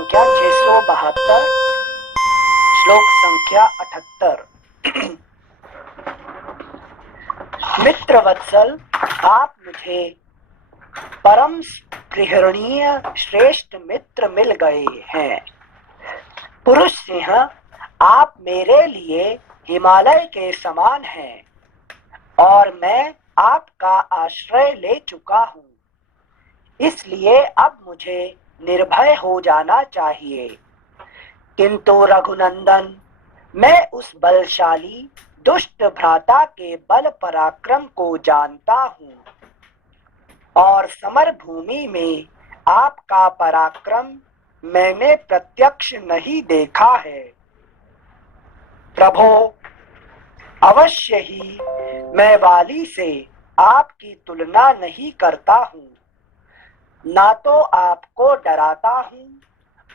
संख्या 672, श्लोक संख्या 78। मित्र वत्सल, आप मुझे परम स्पृहणीय श्रेष्ठ मित्र मिल गए हैं। पुरुष सिंह, आप मेरे लिए हिमालय के समान हैं और मैं आपका आश्रय ले चुका हूँ, इसलिए अब मुझे निर्भय हो जाना चाहिए। किंतु रघुनंदन, मैं उस बलशाली दुष्ट भ्राता के बल पराक्रम को जानता हूँ और समर भूमि में आपका पराक्रम मैंने प्रत्यक्ष नहीं देखा है। प्रभो, अवश्य ही मैं वाली से आपकी तुलना नहीं करता हूँ, ना तो आपको डराता हूँ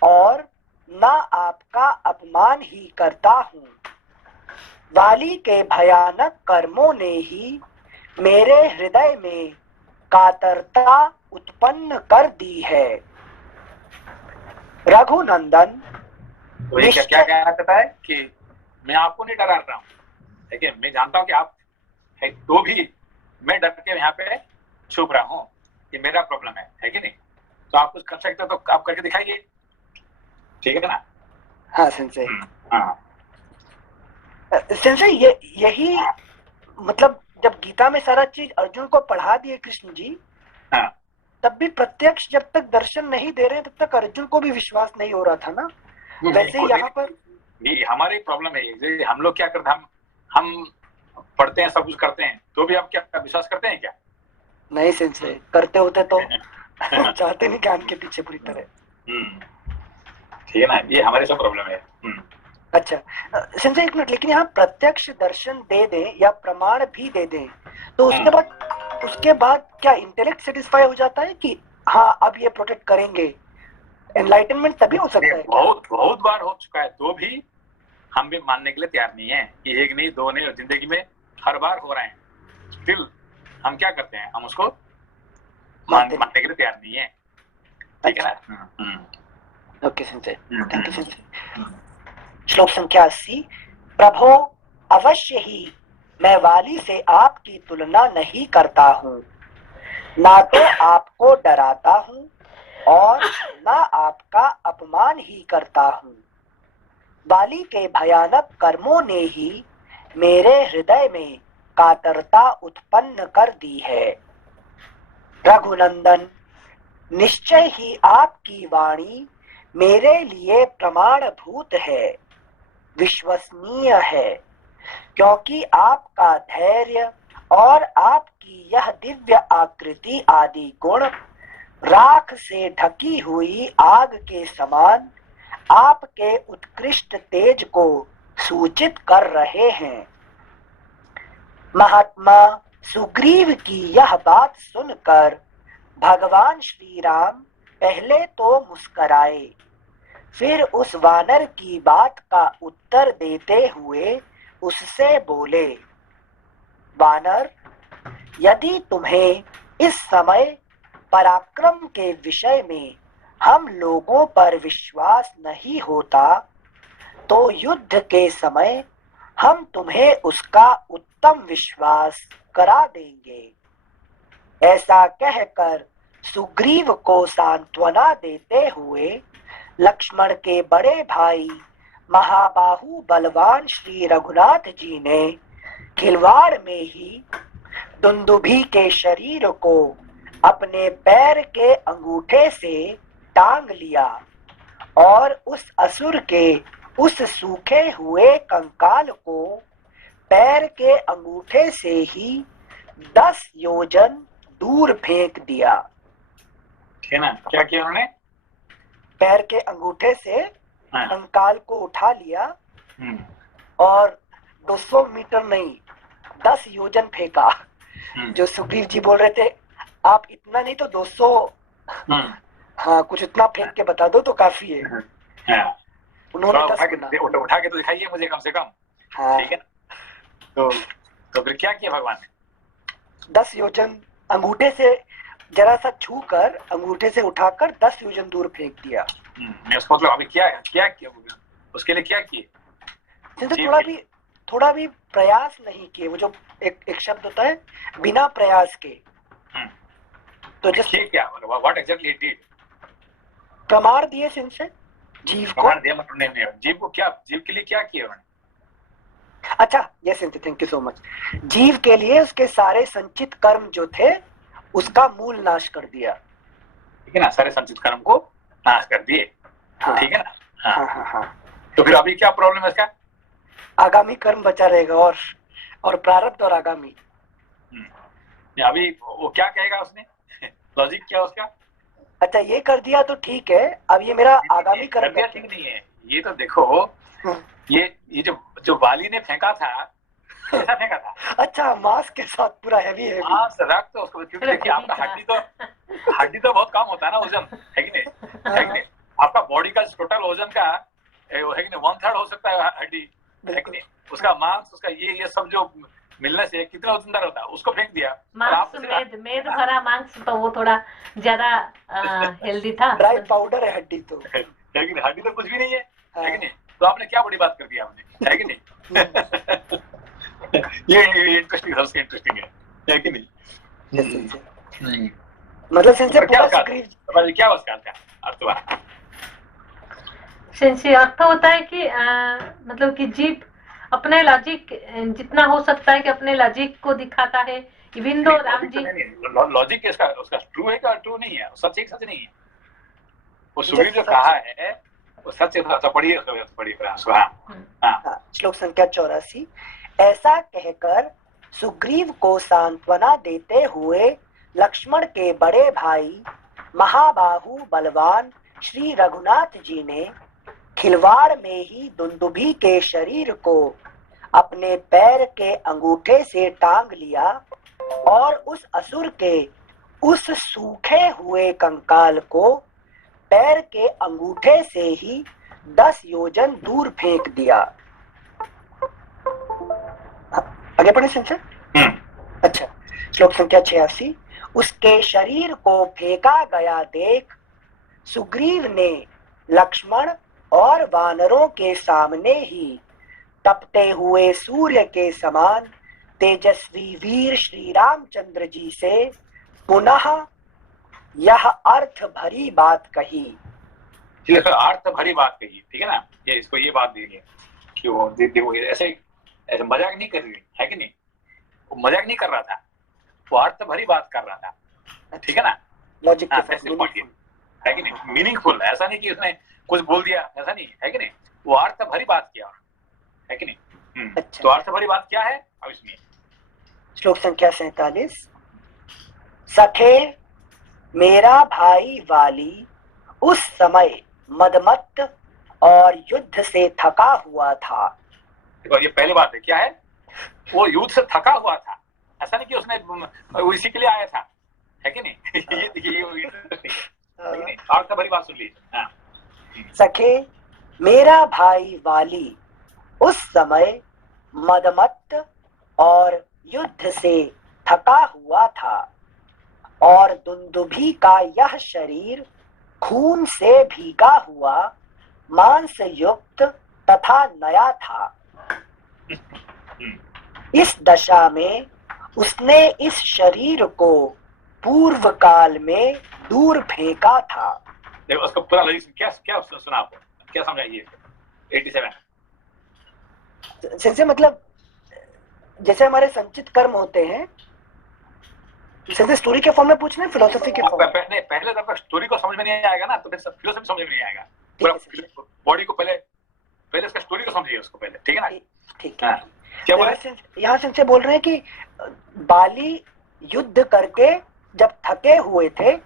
और ना आपका अपमान ही करता हूँ। वाली के भयानक कर्मों ने ही मेरे हृदय में कातरता उत्पन्न कर दी है। रघुनंदन, तो ये क्या कहना चाहता है कि मैं आपको नहीं डरा रहा हूँ, देखिए मैं जानता हूँ कि आप है, तो भी मैं डर के यहाँ पे छुप रहा हूँ, ये मेरा प्रॉब्लम है कि नहीं? तो आप कुछ कर सकते हो तो आप करके दिखाइए, ठीक है ना? हाँ सेंसे। हाँ सेंसे, यही मतलब जब गीता में सारा चीज अर्जुन को पढ़ा दिए कृष्ण जी, हाँ, तब भी प्रत्यक्ष जब तक दर्शन नहीं दे रहे तब तक अर्जुन को भी विश्वास नहीं हो रहा था ना। वैसे यहाँ पर ये हमारी प्रॉब्लम है। हम लोग क्या करते हैं, हम पढ़ते हैं, सब कुछ करते हैं, तो भी आप क्या विश्वास करते हैं क्या? नहीं सेंसे, करते होते तो चाहते नहीं ज्ञान के पीछे पूरी तरह। ठीक है ना, ये हमारी सब प्रॉब्लम है। अच्छा सेंसे, एक मिनट, लेकिन यहाँ प्रत्यक्ष दर्शन दे दें या प्रमाण भी दे दें तो उसके बाद क्या इंटेलेक्ट सेटिस्फाई हो जाता है कि हाँ अब ये प्रोटेक्ट करेंगे? एनलाइटनमेंट तभी हो सकता है। बहुत बार हो चुका है, तो भी हम भी मानने के लिए तैयार नहीं है कि एक नहीं दो नहीं, जिंदगी में हर बार हो रहे हैं। स्टिल हम क्या करते हैं, हम उसको मानने के लिए तैयार नहीं है, ठीक है ना? Okay sensei, thank you sensei. श्लोक संख्या 80। प्रभो, अवश्य ही मैं वाली से आपकी तुलना नहीं करता हूँ, ना तो आपको डराता हूँ और ना आपका अपमान ही करता हूँ। वाली के भयानक कर्मों ने ही मेरे हृदय में कातरता उत्पन्न कर दी है। रघुनंदन, निश्चय ही आपकी वाणी मेरे लिए प्रमाणभूत है, विश्वसनीय है, क्योंकि आपका धैर्य और आपकी यह दिव्य आकृति आदि गुण राख से ढकी हुई आग के समान आपके उत्कृष्ट तेज को सूचित कर रहे हैं। महात्मा सुग्रीव की यह बात सुनकर भगवान श्री राम पहले तो मुस्कराए, फिर उस वानर की बात का उत्तर देते हुए उससे बोले, वानर, यदि तुम्हें इस समय पराक्रम के विषय में हम लोगों पर विश्वास नहीं होता तो युद्ध के समय हम तुम्हें उसका उत्तम विश्वास करा देंगे। ऐसा कहकर सुग्रीव को सांत्वना देते हुए लक्ष्मण के बड़े भाई महाबाहु बलवान श्री रघुनाथ जी ने खिलवाड़ में ही दुंदुभी के शरीर को अपने पैर के अंगूठे से टांग लिया और उस असुर के उस सूखे हुए कंकाल को पैर के अंगूठे से ही 10 योजन दूर फेंक दिया। ठीक है ना? क्या किया उन्होंने? पैर के अंगूठे से कंकाल को उठा लिया और 200 मीटर नहीं 10 योजन फेंका। जो सुग्रीव जी बोल रहे थे आप इतना नहीं तो 200, हाँ कुछ इतना फेंक के बता दो तो काफी है। उन्होंने उठा के तो दिखाइए मुझे कम से कम। हाँ। ठीक है ना? तो फिर क्या किया भगवान ने? 10 योजन अंगूठे से जरा सा छू कर अंगूठे से उठाकर 10 योजन दूर फेंक दिया। मैं उसको मतलब अभी क्या किया उसके लिए क्या किए? सिंचे थोड़ा भी प्रयास नहीं किए। वो जो एक शब्द होता है बिना प्रयास के, तो जस्ट क्या व्हाट एग्जैक्टली इट डिड? प्रमाण दिए सिंचे जीव को। प्रमाण दिया मतलब नहीं, जीव को क्या, जीव के लिए क्या किया उन्होंने? अच्छा यस सिंचे, थैंक यू सो मच। जीव के लिए उसके सारे संचित कर्म जो थे उसका मूल नाश कर दिया। ठीक है ना, सारे संचित कर्म को नाश कर दिए। हाँ, ठीक है ना। हाँ हाँ हाँ। तो फिर अभी क्या प्रॉब्लम है इसका? आगामी कर्म बचा रहेगा और प्रारब्ध और आगामी। अभी वो क्या कहेगा उसने? लॉजिक क्या उसका? अच्छा ये कर दिया तो ठीक है, अब ये मेरा आगामी कर्म कर दिया ठीक नहीं है। ये तो देखो, ये जो वाली ने फेंका था, कैसा फेंका था? अच्छा मांस के साथ पूरा हैवी मांस रख तो उसको, क्योंकि देखिए आपका हड्डी तो बहुत कम होता है ना वजन, है कि नहीं? है कि नहीं? आपका बॉडी का टोटल वजन का है कि नहीं 1/3 हो सकता है हड्डी, है कि नहीं? उसका मांस, उसका ये सब जो मिलने से कितना वजनदार होता है, उसको फेंक दिया। मांस मेद भरा मांस, तो वो थोड़ा ज्यादा हेल्दी था। ड्राई पाउडर है हड्डी तो, है कि नहीं? हड्डी तो कुछ भी नहीं है, है कि नहीं? तो आपने क्या बड़ी बात कर दी आपने, है कि नहीं? ये इंटरेस्टिंग, सबसे इंटरेस्टिंग है कि नहीं? मतलब सिंचे क्या पूरा क्या उसका अर्थ? सेंसी अर्थ होता है कि मतलब कि जीव अपने लॉजिक जितना हो सकता है कि अपने लॉजिक को दिखाता है। Even though Ram ji logic उसका ट्रू है क्या ट्रू नहीं है, सच है सच नहीं है? वो सुग्रीव जो कहा है वो सच है। पढ़िए श्लोक संख्या 84। ऐसा कहकर सुग्रीव को सांत्वना देते हुए लक्ष्मण के बड़े भाई महाबाहु बलवान श्री रघुनाथ जी ने खिलवाड़ में ही दुंदुभी के शरीर को अपने पैर के अंगूठे से टांग लिया और उस असुर के उस सूखे हुए कंकाल को पैर के अंगूठे से ही 10 योजन दूर फेंक दिया। आगे पढ़े संसद। अच्छा, श्लोक संख्या 86। उसके शरीर को फेंका गया देख सुग्रीव ने लक्ष्मण और वानरों के सामने ही तपते हुए सूर्य के समान तेजस्वी वीर श्री रामचंद्र जी से पुनः यह अर्थ भरी बात कही। अर्थ भरी बात कही, ठीक है ना? ये इसको ये बात दीजिए कि वो ऐसे मजाक नहीं कर रही है कि नहीं? वो मजाक नहीं कर रहा था, वो अर्थ भरी बात कर रहा था। ठीक है ना? लॉजिक है कि नहीं? मीनिंगफुल, ऐसा नहीं कि उसने कुछ बोल दिया, ऐसा नहीं है कि नहीं? वो अर्थ भरी बात किया, है कि नहीं? अच्छा। तो अर्थ भरी बात क्या है अब इसमें? श्लोक संख्या 47। सखे मेरा भाई वाली उस समय मदमत्त और युद्ध से थका हुआ था। देखो ये पहली बात है, क्या है? वो युद्ध से थका हुआ था, ऐसा नहीं कि उसने इसी के लिए आया था, है कि नहीं? ये अर्थ भरी बात सुन लीजिए। सखे मेरा भाई वाली उस समय मदमत्त और युद्ध से थका हुआ था और दुंदुभी का यह शरीर खून से भीगा हुआ मांस युक्त तथा नया था। इस दशा में उसने इस शरीर को पूर्व काल में दूर फेंका था। देखो उसका पूरा लॉजिक क्या सुना आपको, क्या समझाइए? 87 जैसे मतलब जैसे हमारे संचित कर्म होते हैं, जैसे स्टोरी के फॉर्म में पूछना है फिलोसफी के फॉर्म में? पहले जब स्टोरी को समझ में नहीं आएगा ना, तो फिर फिलोसफी समझ में नहीं आएगा। पूरा बॉडी को पहले उसका स्टोरी को समझिए उसको पहले, ठीक है ना? ठीक है। क्या बोले? यहाँ से बोल रहे हैं कि बाली युद्ध करके जब थके हुए थे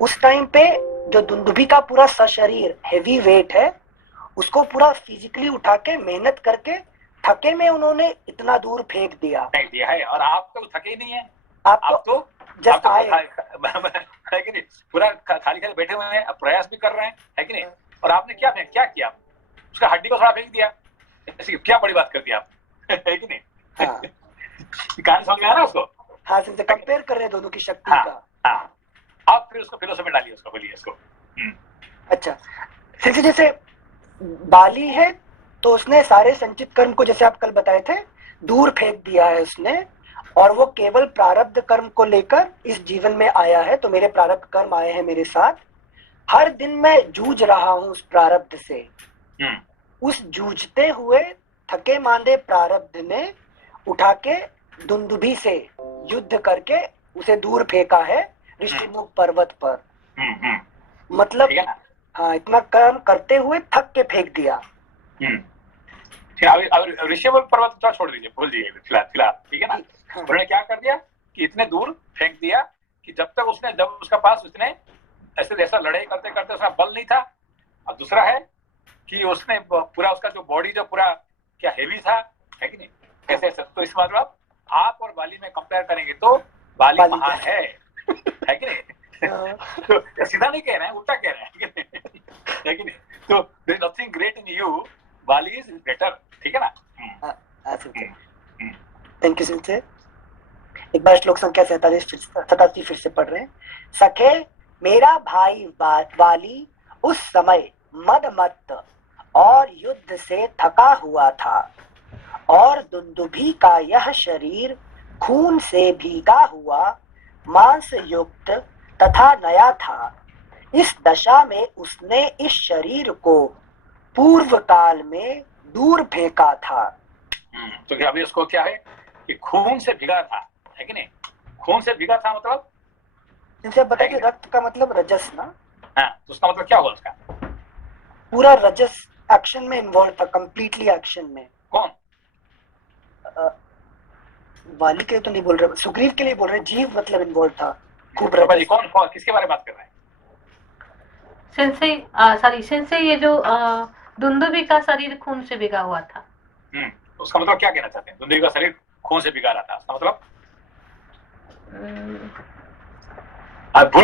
उस टाइम पे जो दुंदुभी का पूरा सशरीर हैवी वेट है उसको पूरा फिजिकली उठा के मेहनत करके थके में उन्होंने इतना दूर फेंक दिया है। और आप तो थके ही नहीं है, आप तो जस्ट आए, है कि नहीं? पूरा खाली बैठे हुए हैं, प्रयास भी कर रहे हैं, है कि नहीं? और आपने क्या किया? उसका हड्डी को थोड़ा फेंक दिया, ऐसी क्या बड़ी बात कर दी आप, है कि नहीं? कहानी समझ में आ रहा है उसको? हाँ, कंपेयर कर रहे हैं दोनों की शक्ति का। हाँ। आप फिर उसको फिलोसफी में डालिए, उसको बोलिए इसको। अच्छा, जैसे जैसे बाली है तो उसने सारे संचित कर्म को, जैसे आप कल बताए थे, दूर फेंक दिया है उसने, और वो केवल प्रारब्ध कर्म को लेकर इस जीवन में आया है। तो मेरे प्रारब्ध कर्म आए हैं मेरे साथ, हर दिन मैं जूझ रहा हूं उस प्रारब्ध से। उस जूझते हुए थके मांदे प्रारब्ध ने उठा के दुंदुभी से युद्ध करके उसे दूर फेंका है ऋषिमुख पर्वत पर। मतलब ठीक है ना? हाँ, इतना कर्म करते हुए थक के फेंक दिया। ठीक है, अभी ऋषिमुख पर्वत तो छोड़ दीजिए, भूल दीजिए फिलहाल, ठीक है ना? हाँ। उन्होंने क्या कर दिया कि इतने दूर फेंक दिया कि जब उसका पास उसने ऐसे जैसा लड़ाई करते करते उसका बल नहीं था, और दूसरा है कि उसने पूरा उसका जो बॉडी जो पूरा क्या हेवी था, है कि नहीं? ऐसे तो इस बात में आप और बाली में कंपेयर करेंगे तो बाली महान है कि नहीं? तो सीधा नहीं कह रहे हैं, उल्टा कह रहे हैं, है कि नहीं? तो there is nothing great in you, Bali is better, ठीक है ना? थैंक यू सिंचे। एक बार श्लोक संख्या 87 फिर से पढ़ रहे हैं। सखे मेरा भाई वाली उस समय मदमत्त और युद्ध से थका हुआ था, और दुंदुभी का यह शरीर खून से भीगा हुआ मांस युक्त तथा नया था। इस दशा में उसने इस शरीर को पूर्व काल में दूर फेंका था। तो अभी उसको क्या है कि खून से भीगा था, है कि नहीं? खून से भीगा था मतलब इनसे बताइए, रक्त का मतलब रजस ना? हाँ, तो उसका मतलब क्या हुआ? उसका पूरा रजस एक्शन में इन्वॉल्व था, कंप्लीटली एक्शन में। कौन? वाली के लिए तो नहीं बोल रहे, सुग्रीव के लिए बोल रहे, जीव मतलब इन्वॉल्व था खूब बाबा जी। रजस। कौन किसके बारे में बात कर रहे हैं? सेंसे ये जो दुंदुभी का शरीर खून से भिगा हुआ था। उसका मतलब क्या कहना चाहते हैं? दुंदुभी का शरीर खून से भिगा रहा था, उसका मतलब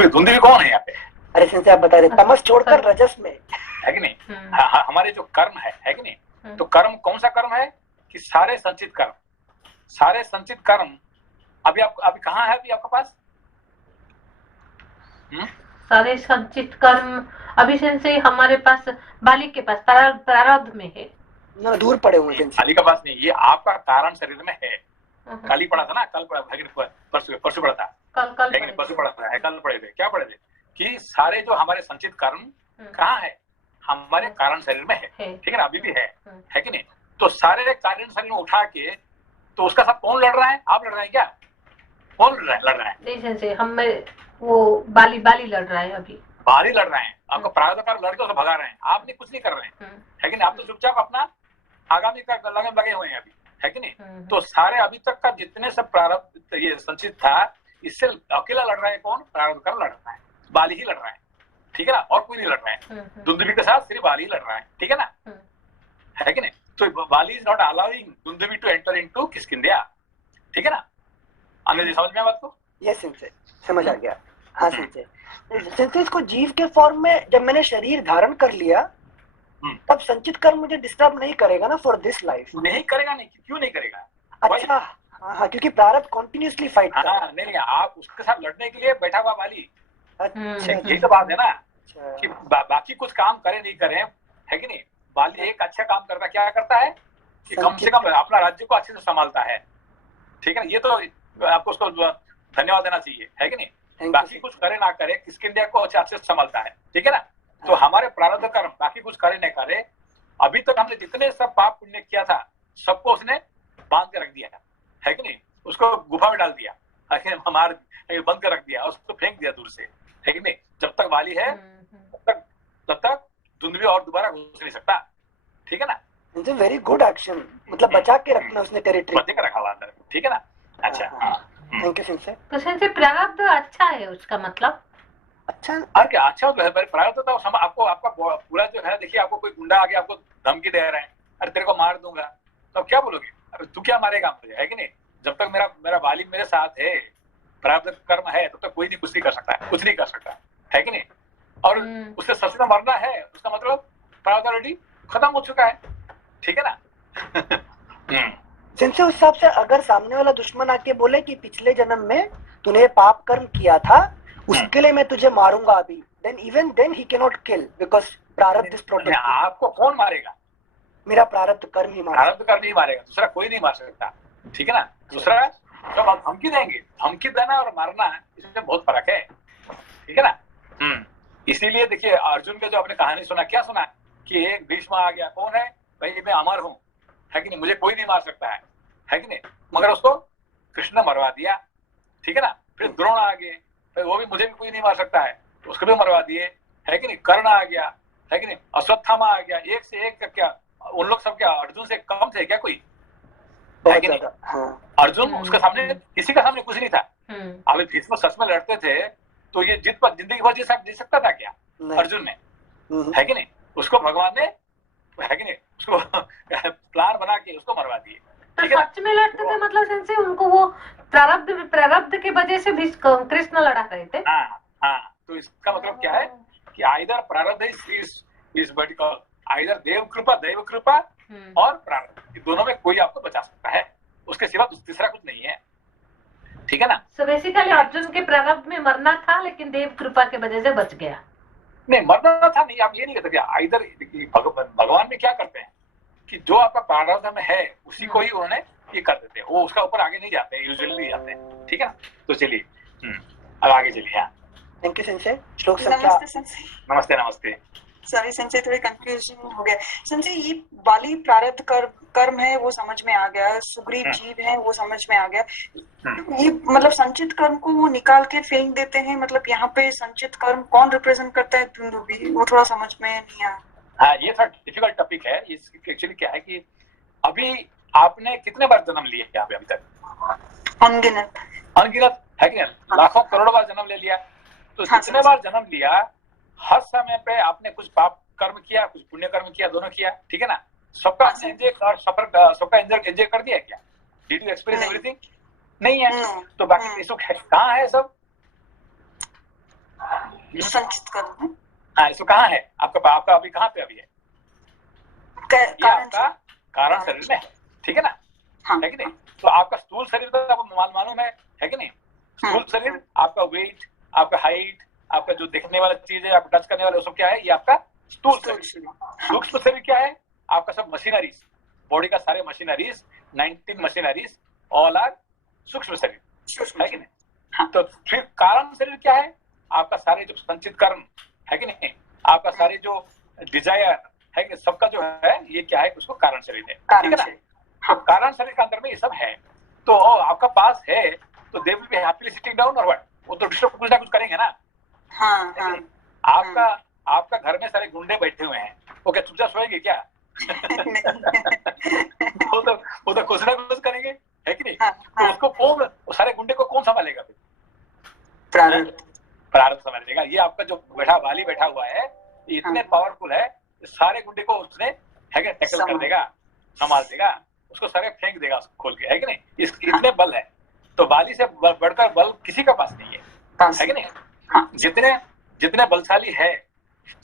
दुंदुभी कौन है यहाँ पे? अरे सिंसे आप बता रहे, तमस छोड़कर रजस में, है कि नहीं? हमारे जो कर्म है कि नहीं? तो कर्म कौन सा कर्म है कि सारे संचित कर्म अभी कहाँ है अभी आपके पास? सारे संचित कर्म अभी से हमारे पास बाली के पास प्रारब्ध में है ना, दूर पड़े हुए हैं। बाली के पास नहीं, ये आपका कारण शरीर में है। कल ही पढ़ा था ना, कल परसों पढ़ा था, परसों पढ़ा था, कल पढ़े थे, क्या पढ़े थे कि सारे जो हमारे संचित कर्म कहाँ है? हमारे कारण शरीर में है, ठीक है ना? अभी भी है कि नहीं? तो सारे कारण शरीर में उठा के तो उसका साथ कौन लड़ रहा है? आप लड़ रहे हैं क्या? कौन लड़ रहा है? नहीं से हम वो बाली लड़ रहा है, अभी बाली लड़ रहे हैं। आपका प्रारब्ध लड़के उसे भगा रहे हैं, आपने कुछ नहीं कर रहे हैं, है कि नहीं? आप तो चुपचाप अपना आगामी का लगन लगे हुए हैं अभी, है कि नहीं? तो सारे अभी तक का जितने सब प्रारब्ध ये संचित था, इससे अकेला लड़ रहा है कौन? प्रारब्ध कर्म लड़ रहा है, बाली ही लड़ रहा है, ठीक है ना? और कोई नहीं लड़ रहा है। दुंदुभी के साथ सिर्फ बाली लड़ रहा है, ठीक है ना? है कि नहीं? तो Bali is not allowing Dundubhi to enter into Kishkindha, ठीक है ना? अंग्रेजी समझ में बात को? यस सिंसे, समझ आ गया। हाँ सिंसे, इसको जीव के फॉर्म में जब मैंने शरीर धारण कर लिया, तब संचित कर्म मुझे डिस्टर्ब नहीं करेगा ना फॉर दिस लाइफ? नहीं करेगा। नहीं, क्यों नहीं करेगा? अच्छा, हाँ, क्योंकि प्रारब्ध कंटिन्यूअसली फाइट कर रहा है। नहीं, आप उसके साथ लड़ने के लिए बैठा हुआ बाली। अच्छा, यही तो बात है ना कि बाकी कुछ काम करे नहीं करे, है कि नहीं? बाली एक अच्छा काम करता, क्या करता है कि कम से कम अपना राज्य को अच्छे से संभालता है, ठीक है ना? ये तो आपको उसको धन्यवाद देना चाहिए, है कि नहीं? बाकी कुछ करे ना करे, किष्किंध्या को अच्छे से संभालता है, ठीक है ना? तो हमारे प्रारब्ध कर्म बाकी कुछ करे नहीं करे, अभी तक हमने जितने सब पाप पुण्य किया था सबको उसने बांध के रख दिया, है कि नहीं? उसको गुफा में डाल दिया, बंद कर रख दिया, उसको फेंक दिया दूर से, है कि नहीं? जब तक वाली है तब तक दुंदुभी और दोबारा घुस नहीं सकता, ठीक है ना? वेरी गुड एक्शन, मतलब बचा के रखना उसने टेरिटरी, बचा के रखा हुआ अंदर, ठीक है ना? अच्छा, थैंक यू सिंसे। तो सिंसे प्रारब्ध अच्छा है, उसका मतलब अच्छा, और क्या अच्छा तो है? प्रारब्ध तो आपको आपका पूरा जो है, देखिए आपको कोई गुंडा आके आपको धमकी दे रहा है, अरे तेरे को मार दूंगा, तो क्या बोलोगे? अरे तू क्या मारेगा मुझे, है कि नहीं? जब तक मेरा वाली मेरे साथ है, प्रारब्ध कर्म है, तब तक कोई नहीं कुछ नहीं कर सकता, कुछ नहीं कर सकता, है कि नहीं? और उससे सच में मरना है, उसका मतलब प्रारब्ध ऑलरेडी खत्म हो चुका है, ठीक है ना? जिनसे उस हिसाब से अगर सामने वाला दुश्मन आके बोले कि पिछले जन्म में तूने पाप कर्म किया था उसके लिए मैं तुझे मारूंगा अभी, then even then he cannot kill because प्रारब्ध is नहीं, protected. आपको कौन मारेगा? मेरा प्रारब्ध कर्म ही मारेगा। प्रारब्ध कर्म नहीं मारेगा, दूसरा कोई नहीं मार सकता, ठीक है ना। दूसरा जब आप धमकी देंगे, धमकी देना और मारना इसमें बहुत फर्क है, ठीक है ना। इसीलिए देखिए अर्जुन का जो आपने कहानी सुना, क्या सुना कि एक भीष्म आ गया, कौन है भाई, मैं अमर हूं, है कि नहीं, मुझे कोई नहीं मार सकता है कि नहीं, मगर उसको कृष्ण ने मरवा दिया, ठीक है ना। फिर द्रोण आ गए, भाई वो भी मुझे भी कोई नहीं मार सकता है, तो उसको भी मरवा दिए, है कि नहीं। कर्ण आ गया, है कि नहीं, अश्वत्थामा आ गया, एक से एक क्या उन लोग सब क्या अर्जुन से कम थे क्या कोई, है कि नहीं। अर्जुन उसके सामने, किसी के सामने कुछ नहीं था। अभी भीष्म सच में लड़ते थे तो ये जिंदगी भर जी सकता था क्या अर्जुन ने, है कि नहीं। उसको भगवान ने, है कि नहीं, उसको प्लान बना के उसको मरवा दिए, तो सच में लड़ते थे, मतलब सेंसे उनको वो प्रारब्ध की वजह से भी कृष्ण लड़ा रहे थे। हाँ, तो इसका मतलब क्या है कि आइदर प्रारब्ध इज वर्टिकल, आइदर दैव कृपा और प्रारब्ध, दोनों में कोई आपको बचा सकता है, उसके सिवा तीसरा कुछ नहीं है, ठीक है ना। सो बेसिकली अर्जुन के प्रारब्ध में मरना था, लेकिन देव कृपा की वजह से बच गया। नहीं, मरना था नहीं, आप ये नहीं कह सकते। आइदर भगवान में क्या करते हैं कि जो आपका प्रारब्ध में है उसी को ही उन्होंने ये कर देते हैं, वो उसका ऊपर आगे नहीं जाते हैं, यूजुअली नहीं जाते हैं, ठीक है ना। तो चलिए अब आगे चलिए। हाँ, थैंक यू सेंसे। श्लोक संख्या, नमस्ते। सॉरी संजय, थोड़ी कंफ्यूजन हो गया। संजय, ये वाली प्रारब्ध कर्म है वो समझ में आ गया, सुग्रीव जीव है वो समझ में आ गया। ये मतलब संचित कर्म को वो निकाल के फेंक देते हैं, मतलब यहाँ पे संचित कर्म कौन रिप्रेजेंट करता है दुंदुभी, वो थोड़ा समझ में नहीं आया। हाँ, ये थोड़ा डिफिकल्ट टॉपिक है। एक्चुअली क्या है कि अभी आपने कितने बार जन्म लिया यहाँ पे अभी तक? अनगिनत, है कि नहीं, लाखों करोड़ों बार जन्म ले लिया। तो जितने बार जन्म लिया, हर समय पे आपने कुछ पाप कर्म किया, कुछ पुण्य कर्म किया, दोनों किया, ठीक है ना। सबका सबका एंजॉय कर दिया क्या? Did you experience everything? नहीं है। तो बाकी सुख कहाँ है सब? संचित कर्म। हाँ, इसको कहाँ है आपका अभी कहाँ पे अभी है? ये आपका कारण शरीर में है, ठीक है ना, है कि नहीं। तो आपका स्थूल शरीर तो आपको मालूम है कि नहीं। स्थूल शरीर, आपका वेट, आपका हाइट, आपका जो देखने वाला चीज है, आपको टच करने वाला, वो सब क्या है? ये आपका स्थूल शरीर। सूक्ष्म शरीर क्या है? आपका सब मशीनरीज, बॉडी का सारे मशीनरीज, 19 मशीनरीज, ऑल आर सूक्ष्म शरीर, है कि नहीं। तो फिर कारण शरीर क्या है? आपका सारे जो संचित कर्म, है कि नहीं, आपका सारे जो डिजायर है कि सबका जो है, ये क्या है? उसको कारण शरीर है, ठीक है ना। तो कारण शरीर के अंदर में ये सब है। तो आपका पास है तो they will be happily sitting down और व्हाट, वो तो डिस्टर्ब कुछ ना कुछ करेंगे ना। आपका घर में सारे गुंडे बैठे हुए हैं, वो क्या चुपचाप सोएंगे क्या? वो तो कुछ ना कुछ करेंगे, है कि नहीं। तो उसको कौन, सारे गुंडे को कौन संभालेगा? प्रारब्ध संभालेगा। ये आपका जो वाली बैठा हुआ है, इतने पावरफुल है, सारे गुंडे को उसने, है कि, टैकल कर देगा, संभाल देगा, उसको सारे फेंक देगा उसको खोल के, है कि नहीं। इतने बल है। तो वाली से बढ़कर बल किसी का पास नहीं है कि नहीं। जितने बलशाली है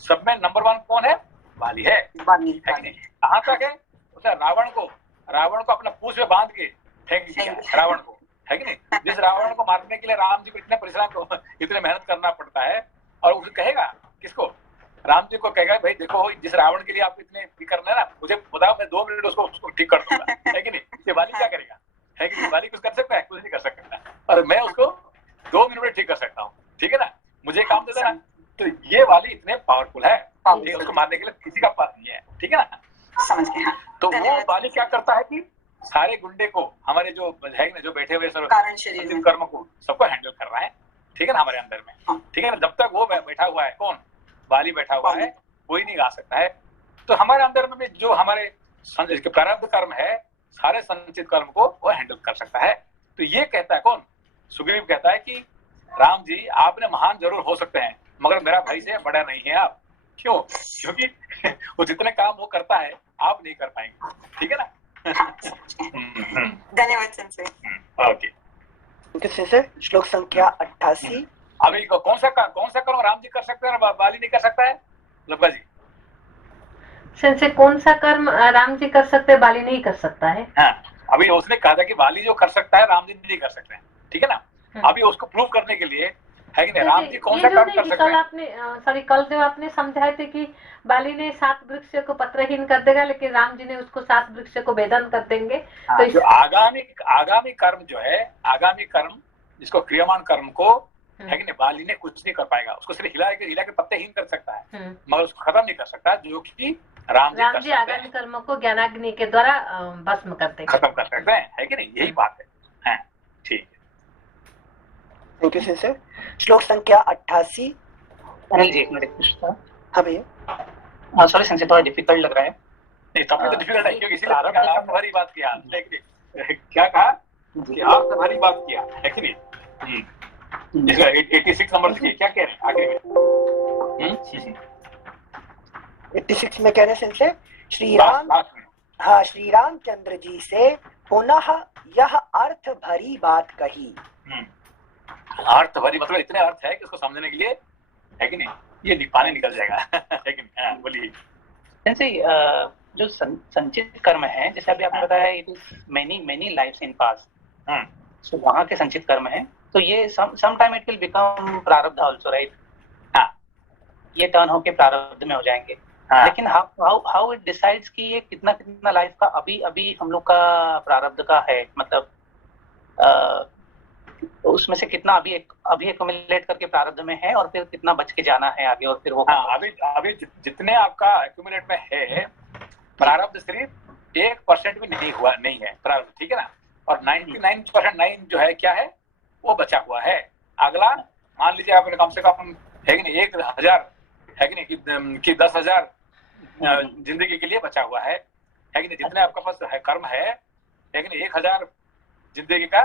सब में नंबर 1 कौन है? वाली है कि नहीं। कहाँ तक है? उसे रावण को अपना पूंछ में बांध के फेंक दिया रावण को, है कि नहीं। जिस रावण को मारने के लिए राम जी को इतने परिश्रम, इतने मेहनत करना पड़ता है, और उसे कहेगा किसको? राम जी को कहेगा, भाई देखो, जिस रावण के लिए आप इतने करना है ना, मुझे बताओ, मैं 2 मिनट उसको ठीक कर दूंगा, है कि नहीं। ये वाली क्या करेगा? है कि नहीं। वाली कुछ कर सकता है? कुछ नहीं कर सकता, और मैं उसको 2 मिनट में ठीक कर सकता हूँ, ठीक है ना। मुझे काम दे देना। तो ये वाली इतने पावरफुल है, उसको मारने के लिए किसी का पास नहीं है, ठीक है ना। समझ गया। तो वो वाली क्या करता है कि सारे गुंडे को, हमारे जो है ना, जो बैठे हुए कारण शरीर कर्म को, सबको हैंडल कर रहा है, ठीक है ना, हमारे अंदर में, ठीक है ना। जब तक वो बैठा हुआ है, कौन? वाली बैठा हुआ है, कोई नहीं गा सकता है। तो हमारे अंदर में जो हमारे प्रारब्ध कर्म है, सारे संचित कर्म को वो हैंडल कर सकता है। तो ये कहता है कौन? सुग्रीव कहता है कि राम जी, आपने महान जरूर हो सकते हैं, मगर मेरा भाई से बड़ा नहीं है आप। क्यों? क्योंकि वो जितने काम वो करता है, आप नहीं कर पाएंगे, ठीक है ना। धन्यवाद संजय। ओके, श्लोक संख्या 88। अभी कौन सा कर्म राम जी कर सकते हैं, वाली नहीं कर सकता है? लब्बा जी, से कौन सा कर्म राम जी कर सकते हैं, वाली नहीं कर सकता है? हाँ, अभी उसने कहा था कि वाली जो कर सकता है, राम जी नहीं कर सकते हैं, ठीक है ना। अभी उसको प्रूव करने के लिए है कि नहीं? राम जी कौन सा ये जो कर्म नहीं कर कि सकते कल हैं? आपने सॉरी कल जो आपने समझाए थे कि बाली ने 7 वृक्ष को पत्रहीन कर देगा, लेकिन राम जी ने उसको 7 वृक्ष को भेदन कर देंगे। तो हाँ, इस जो आगामी कर्म जो है, आगामी कर्म जिसको क्रियमान कर्म को, है कि नहीं, बाली ने कुछ नहीं कर पाएगा। उसको सिर्फ हिला के पत्तेहीन कर सकता है, मगर उसको खत्म नहीं कर सकता, जो कि राम जी कर राम जी सकते आगामी हैं, कर्मों को ज्ञानाग्नि के द्वारा भस्म कर देंगे, खत्म कर सकते हैं, है कि नहीं? यही बात है। हाँ, ठीक है। Thank you sir. श्लोक संख्या 88। अनिल जी एक मिनट पूछता। हाँ भैया। सॉरी संजय, थोड़ा डिफिकल्ट लग रहा है। नहीं, तब भी तो डिफिकल्ट है, क्योंकि इसीलिए प्रारब्ध आप तो भरी बात किया, लेकिन क्या कहा कि आप तो भरी बात किया, है कि नहीं? इसका 86 नंबर देखिए, क्या कह रहे हैं आखिर में? 86 में कह रहे हैं से श्री राम, लास्ट में हाँ, श्री रामचंद्र जी से पुनः यह अर्थ भरी बात कही। अर्थ भरी मतलब इतने अर्थ है कि उसको समझने के लिए, है कि नहीं, ये पानी निकल जाएगा, है कि नहीं? बोलिए। संजय, जो संचित कर्म है, जैसे अभी आपने बताया it is many lifes in past, सो वहाँ के संचित कर्म है, तो ये some time it will become प्रारब्ध आल्सो, राइट? हाँ, ये टर्न होके प्रारब्ध में हो जाएंगे। हाँ। लेकिन हाउ इट डिसाइड्स कि ये कितना लाइफ का अभी हम लोग का प्रारब्ध का है, मतलब उसमें से कितना अभी एक्युमुलेट करके प्रारब्ध में है, और फिर कितना बच के जाना है आगे, और फिर वो हाँ, अभी जितने आपका एक्यूमुलेट में है, प्रारब्ध सिर्फ 1% भी नहीं है प्रारब्ध, ठीक है ना? और 99% जो है क्या है, वो बचा हुआ है। अगला मान लीजिए आपने कम से कम, है कि नहीं, 1000, है कि नहीं, कि 10,000 जिंदगी के लिए बचा हुआ है कि नहीं? जितने आपके पास है कर्म है कि नहीं, 1000 जिंदगी का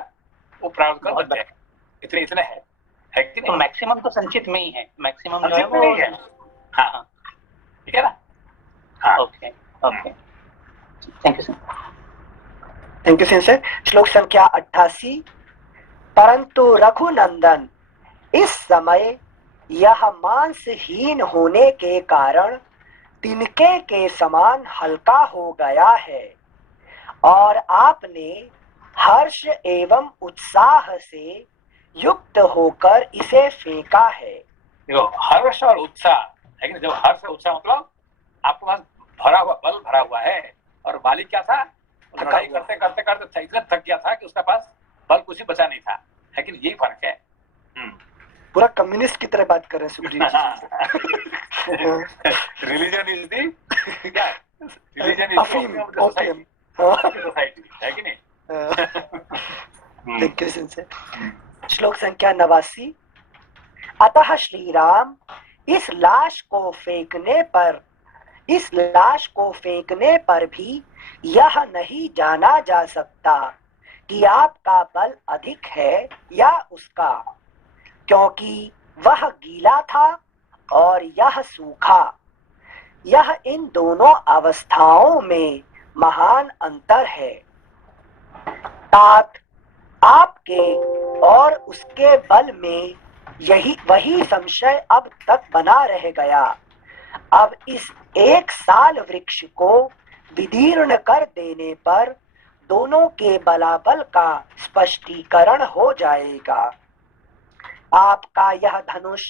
वो प्रारब्ध कर्म बनते हैं, इतने है कि नहीं? तो मैक्सिमम तो संचित में ही है, मैक्सिमम जो है संचित में वो ही है। हाँ, ठीक है ना? हाँ, okay, thank you sir. Thank you sir. श्लोक संख्या 88। परंतु रघुनंदन, इस समय यह मांसहीन होने के कारण तिनके के समान हल्का हो गया है, और आपने हर्ष एवं उत्साह से युक्त होकर इसे फेंका है। देखो, हर्ष और उत्साह, लेकिन जब हर्ष और उत्साह मतलब आपके पास बल भरा हुआ है, और बाली क्या था, लड़ाई करते करते इतना थक गया था कि उसके पास बल कुछ ही बचा नहीं था, लेकिन यही फर्क है। पूरा कम्युनिस्ट की तरह बात कर रहे हैं सुग्रीव जी। रिलीजन इज दी क्या, रिलीजन इज सोसाइटी, है कि नहीं? Thank you sir. श्लोक संख्या 89। अतः श्री राम, इस लाश को फेंकने पर भी यह नहीं जाना जा सकता कि आपका बल अधिक है या उसका, क्योंकि वह गीला था और यह सूखा। यह इन दोनों अवस्थाओं में महान अंतर है। तात आपके और उसके बल में वही संशय अब तक बना रह गया। अब इस 1 साल वृक्ष को विदीर्ण कर देने पर दोनों के बलाबल का स्पष्टीकरण हो जाएगा। आपका यह धनुष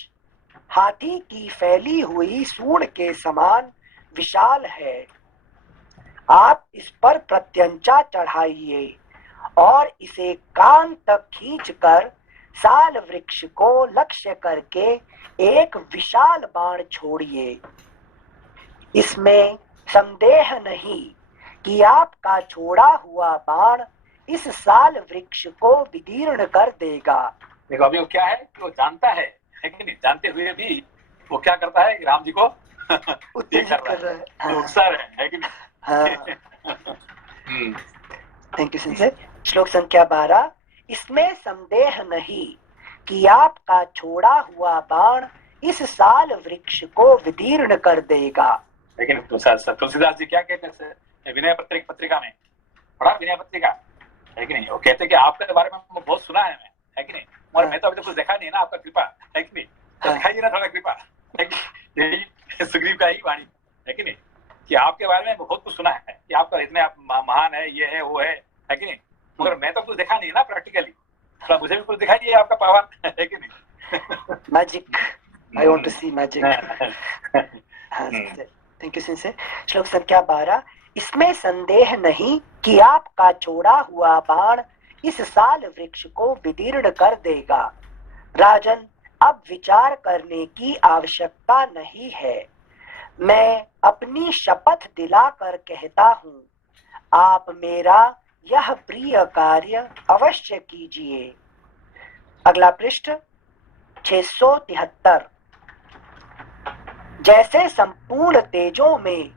हाथी की फैली हुई सूंड के समान विशाल है। आप इस पर प्रत्यंचा चढ़ाइए और इसे कान तक खींचकर साल वृक्ष को लक्ष्य करके एक विशाल बाण छोड़िए। इसमें संदेह नहीं कि आपका छोड़ा हुआ बाण इस साल वृक्ष को विदीर्ण कर देगा। देखो, अभी वो क्या है कि वो जानता है कि नहीं, जानते हुए भी वो क्या करता है कि राम जी को उत्तेजित कर रहा है। उत्साह है कि नहीं? Thank you sir. श्लोक संख्या 12। इसमें संदेह नहीं कि आपका छोड़ा हुआ बाण इस साल वृक्ष को विदीर्ण कर देगा। लेकिन तुलसीदास जी क्या कहते हैं विनय पत्रिका में, पढ़ा विनय पत्रिका, है कि नहीं? वो कहते कि आपके बारे में बहुत सुना है मैं, है कि नहीं, और मैं तो अभी तक कुछ देखा नहीं ना, आपका कृपा है कि नहीं, तो दिखाइए ना थोड़ा कृपा, यही सुग्रीव का ही वाणी है कि नहीं, कि आपके बारे में बहुत कुछ सुना है कि आपका इतने आप महान है, ये है वो है कि नहीं, मगर मैं तो कुछ देखा नहीं ना प्रैक्टिकली, थोड़ा मुझे भी कुछ दिखाइए आपका पावर, है कि नहीं? Magic, I want to see magic. हाँ थैंक यू सिंसे। श्लोक संख्या 12। इसमें संदेह नहीं कि आपका छोड़ा हुआ बाण इस साल वृक्ष को विदीर्ण कर देगा। राजन, अब विचार करने की आवश्यकता नहीं है। मैं अपनी शपथ दिलाकर कहता हूँ, आप मेरा यह प्रिय कार्य अवश्य कीजिए। अगला पृष्ठ 673। जैसे संपूर्ण तेजों में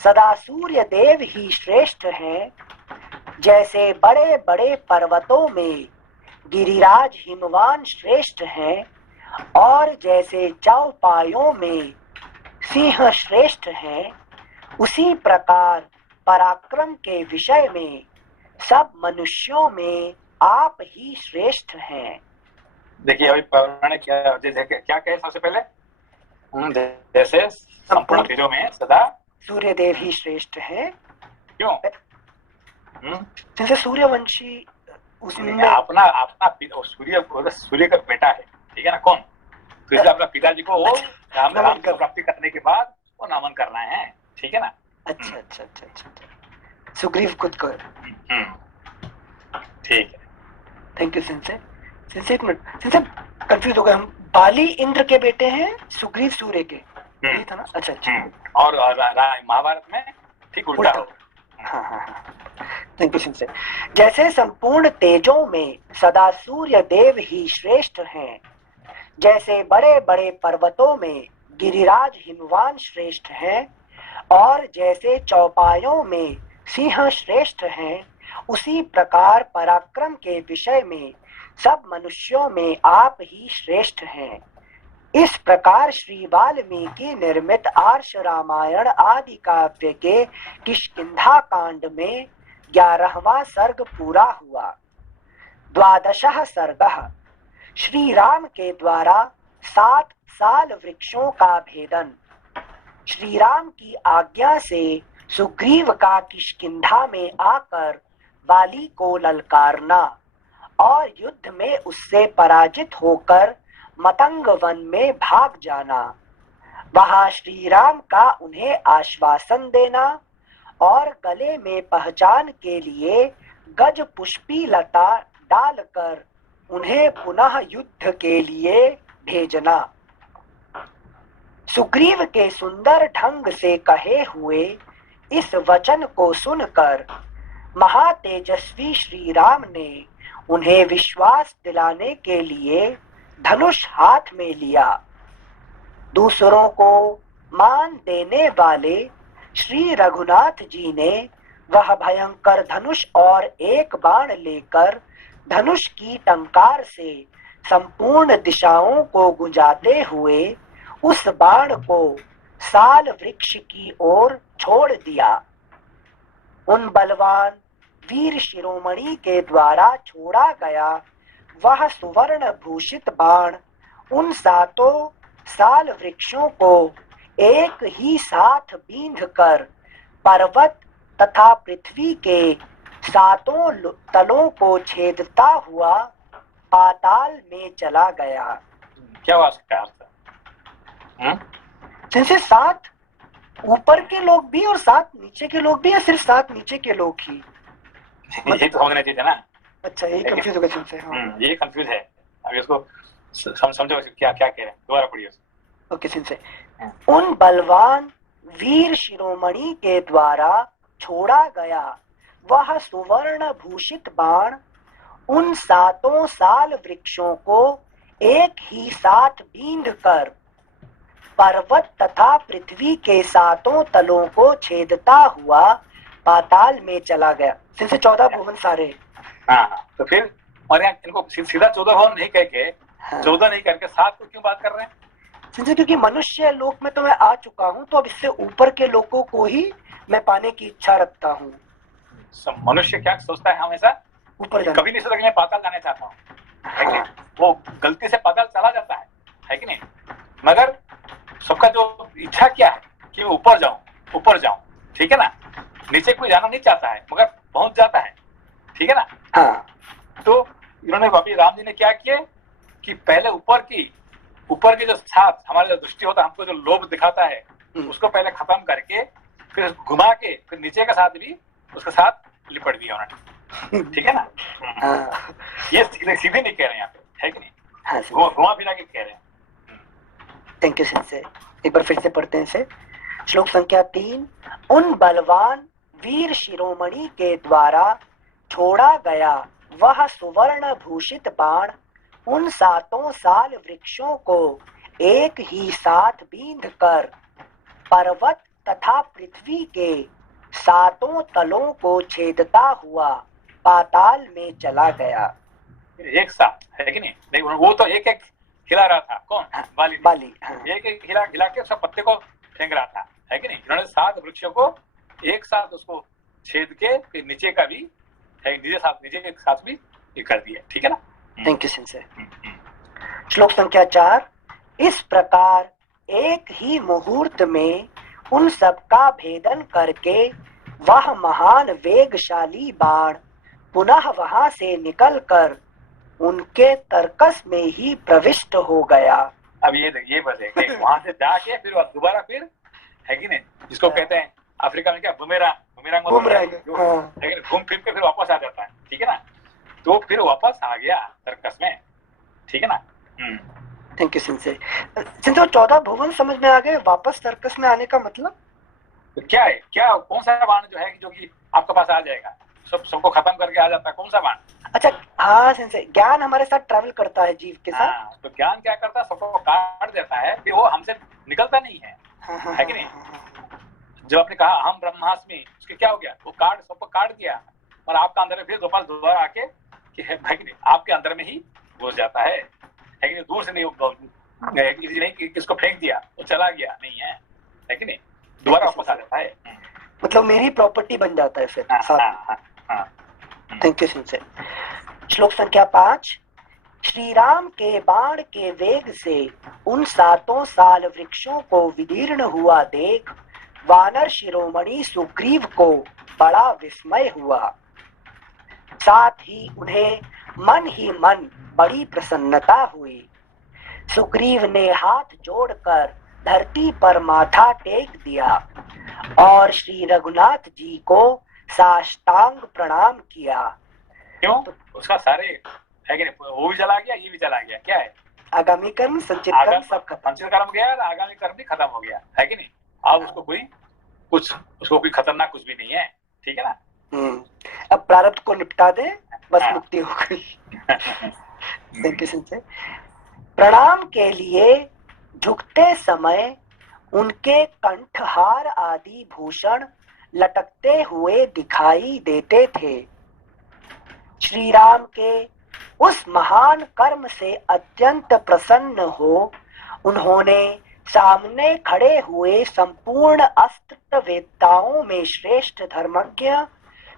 सदा सूर्य देव ही श्रेष्ठ हैं, जैसे बड़े बड़े पर्वतों में गिरिराज हिमवान श्रेष्ठ हैं, और जैसे चौपायों में सिंह श्रेष्ठ हैं, उसी प्रकार पराक्रम के विषय में सब मनुष्यों में आप ही श्रेष्ठ हैं। देखिए अभी पौराणिक क्या कहे सबसे पहले, जैसे संपूर्ण तेजों में सदा सूर्य देव ही श्रेष्ठ है। क्यों? जैसे सूर्यवंशी उसमें अपना अपना सूर्य का बेटा है, ठीक है ना, कौन? तो इसलिए अपना पिताजी को वो राम को प्राप्ति करने के बाद वो नमन करना है, ठीक है ना। अच्छा अच्छा अच्छा अच्छा, सुग्रीव खुद को। ठीक है, थैंक यू सिंसे। सिंसे एक मिनट, सिंसे कंफ्यूज हो गए हम। बाली इंद्र के बेटे हैं, सुग्रीव सूर्य के, ये था ना। अच्छा अच्छा। और महाभारत में ठीक उल्टा हो। हाँ हाँ हाँ, थैंक यू सिंसे। जैसे संपूर्ण तेजों में सदा सूर्य देव ही श्रेष्ठ हैं, जैसे बड़े बड़े पर्वतों में गिरिराज हिमवान श्रेष्ठ हैं, और जैसे चौपायों में सिंह श्रेष्ठ हैं, उसी प्रकार पराक्रम के विषय में सब मनुष्यों में आप ही श्रेष्ठ हैं। इस प्रकार श्री वाल्मीकि निर्मित आर्ष रामायण आदि काव्य के किष्किंधा कांड में 11वां सर्ग पूरा हुआ। 12वां सर्ग श्री राम के द्वारा 7 साल वृक्षों का भेदन। श्री राम की आज्ञा से सुग्रीव का किष्किंधा में आकर बाली को ललकारना और युद्ध में उससे पराजित होकर मतंग वन में भाग जाना, वहां श्री राम का उन्हें आश्वासन देना और गले में पहचान के लिए गज पुष्पी लता डालकर उन्हें पुनः युद्ध के लिए भेजना। सुग्रीव के सुंदर ढंग से कहे हुए इस वचन को सुनकर महातेजस्वी श्री राम ने उन्हें विश्वास दिलाने के लिए धनुष हाथ में लिया। दूसरों को मान देने वाले श्री रघुनाथ जी ने वह भयंकर धनुष और एक बाण लेकर धनुष की टंकार से संपूर्ण दिशाओं को गुंजाते हुए उस बाण को साल वृक्ष की ओर छोड़ दिया। उन बलवान वीर शिरोमणि के द्वारा छोड़ा गया वह सुवर्ण भूषित बाण उन 7 साल वृक्षों को एक ही साथ बींधकर पर्वत तथा पृथ्वी के 7 तलों को छेदता हुआ पाताल में चला गया। क्या हुआ उसका अर्थ? जैसे 7 ऊपर के लोग भी और 7 नीचे के लोग भी, या सिर्फ 7 नीचे के लोग ही? ये तो समझना चाहिए ना। अच्छा, ये कंफ्यूज हो गया तुमसे। ये कंफ्यूज है, अभी उसको समझो क्या क्या कह रहे हैं, दोबारा पढ़िए। ओके सिंसे। उन बलवान वीर शिरोमणि के द्वारा छोड़ा गया वह सुवर्ण भूषित बाण उन 7 साल वृक्षों को एक ही साथ बींधकर पर्वत तथा पृथ्वी के 7 तलों को छेदता हुआ पाताल में चला गया। सिंसे 14 भुवन सारे। हाँ, तो फिर और यहाँ इनको सीधा 14 भुवन नहीं कह के 14 नहीं करके 7 को क्यों बात कर रहे हैं? सिंसे क्योंकि मनुष्य लोक में तो मैं आ चुका हूँ, तो अब इससे ऊपर के लोगों को ही मैं पाने की इच्छा रखता हूँ। मनुष्य क्या सोचता है हमेशा? ऊपर जाना। कभी नहीं सोचता कि मैं पाताल जाना चाहता हूँ, वो गलती से पाताल चला जाता है कि नहीं? मगर सबका जो इच्छा क्या है कि ऊपर जाऊं, ठीक है ना। नीचे कोई जाना नहीं चाहता है मगर पहुंच जाता है, ठीक है ना। हाँ। तो इन्होंने अभी राम जी ने क्या किए कि पहले ऊपर की जो साथ हमारा जो दृष्टि होता है, हमको जो लोभ दिखाता है उसको पहले खत्म करके फिर घुमा के फिर नीचे का साथ भी उसके साथ लिपट दिया उन्होंने, ठीक है ना। हाँ ये सीधे नहीं कह रहे हैं यहाँ पे, है कि नहीं, हाँ सेंसे, घुमा फिरा के कह रहे हैं। Thank you sensei. एक बार फिर से पढ़ते हैं इसे। श्लोक संख्या 3। उन बलवान वीर शिरोमणि के द्वारा छोड़ा गया वह सुवर्ण भूषित बाण उन 7 साल वृक्षों को एक ही साथ बींध कर पर्वत तथा पृथ्वी के 7 तलों को छेदता हुआ पाताल में चला गया। एक साथ, है कि नहीं, नहीं वो तो एक एक हिला रहा था, कौन, बाली, हाँ। एक एक हिला के सब पत्ते को फेंक रहा था, है कि नहीं। इन्होंने 7 वृक्षों को एक साथ उसको छेद के फिर नीचे का भी है, नीचे के साथ भी ये कर दिया, ठीक है ना। Thank you सिंसे। श्लोक संख्या 4। इस प्रकार एक ही मुहूर्त में उन सब का भेदन करके वह महान वेगशाली बाण पुनः वहां से निकलकर उनके तर्कस में ही प्रविष्ट हो गया। अब ये बस है वहां से जाके फिर दोबारा फिर, है कि नहीं, जिसको कहते हैं अफ्रीका में क्या बुमेरंग घूम फिर के फिर वापस आ जाता है, ठीक है ना। तो फिर वापस आ गया तर्कस में, ठीक है ना। Thank you सिंसे। 14 भुवन समझ में आ गए, वापस तर्कस में आने का मतलब तो क्या है, कौन सा बाण जो है जो कि आपके पास आ जाएगा, सबको खत्म करके आ जाता है, कौन सा बाण। अच्छा हाँ सिंसे, ज्ञान हमारे साथ ट्रैवल करता है जीव के साथ। हाँ, तो ज्ञान क्या करता है, सबको काट देता है, फिर वो हमसे निकलता नहीं है, है कि नहीं। जब आपने कहा हम ब्रह्मास्मि, उसके क्या हो गया, वो सबको काट दिया और आपका अंदर में फिर दोबारा आके है कि नहीं, आपके अंदर में ही घुस जाता है कि नहीं, दूर से नहीं कि किसको फेंक दिया वो चला गया नहीं है कि नहीं, दोबारा वापस आ जाता है, मतलब मेरी प्रॉपर्टी बन जाता है फिर। Thank you सिंसे। श्लोक संख्या 5। श्री राम के बाण के वेग से उन 7 साल वृक्षों को विदीर्ण हुआ देख वानर शिरोमणि सुग्रीव को बड़ा विस्मय हुआ। साथ ही उन्हें मन ही मन बड़ी प्रसन्नता हुई। सुग्रीव ने हाथ जोड़कर धरती पर माथा टेक दिया और श्री रघुनाथ जी को साष्टांग प्रणाम किया। क्यों, उसका सारे है कि नहीं, वो भी चला गया, ये भी चला गया, क्या है, आगामी कर्म संचित कर्म सब खत्म। संचित कर्म गया और आगामी कर्म भी खत्म हो गया, है कि नहीं। अब उसको कोई खतरनाक कुछ भी नहीं है, ठीक है ना। अब प्रारब्ध को निपटा दे, बस मुक्ति हो गई। थैंक यू सिंसे। प्रणाम के लिए झुकते समय उनके कंठहार आदि भूषण लटकते हुए दिखाई देते थे। श्री राम के उस महान कर्म से अत्यंत प्रसन्न हो उन्होंने सामने खड़े हुए संपूर्ण अस्त्र वेत्ताओं में श्रेष्ठ धर्मज्ञ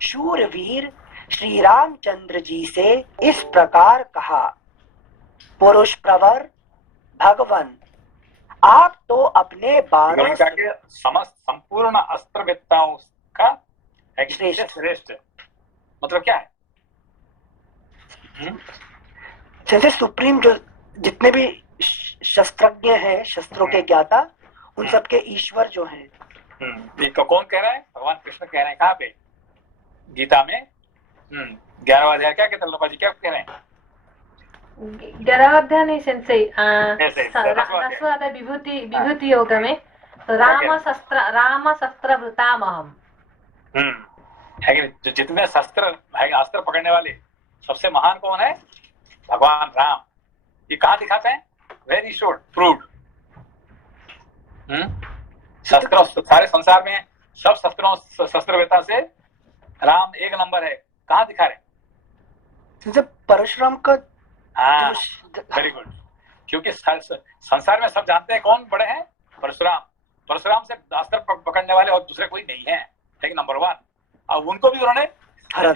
शूरवीर श्री रामचंद्र जी से इस प्रकार कहा। पुरुष प्रवर भगवन, आप तो अपने बाणों से समस्त संपूर्ण अस्त्र वेत्ताओं का श्रेष्ठ मतलब क्या है, जैसे सुप्रीम जो जितने भी शस्त्रज्ञ हैं, शस्त्रों के ज्ञाता, उन सबके ईश्वर जो हैं। तो कौन कह रहा है, भगवान कृष्ण कह रहे हैं, कहाँ पे, गीता में 11वां अध्याय, क्या कहते हैं लोपा जी, क्या कह रहे हैं। 11वां अध्याय नहीं सेंसे, 10वां अध्याय विभूति योग में राम शस्त्र वृतामहम, है कि जो जितने शस्त्र है, अस्त्र पकड़ने वाले सबसे महान कौन है, भगवान राम। ये कहाँ दिखाते हैं, वेरी शॉर्ट प्रूव्ड। शस्त्र सारे संसार में सब शस्त्रवेता से राम एक नंबर है, कहाँ दिखा रहे, परशुराम का। हाँ, वेरी गुड। क्योंकि संसार में सब जानते हैं कौन बड़े हैं, परशुराम से अस्त्र पकड़ने वाले और दूसरे कोई नहीं है, लेकिन नंबर 1। अब उनको भी उन्होंने दिखा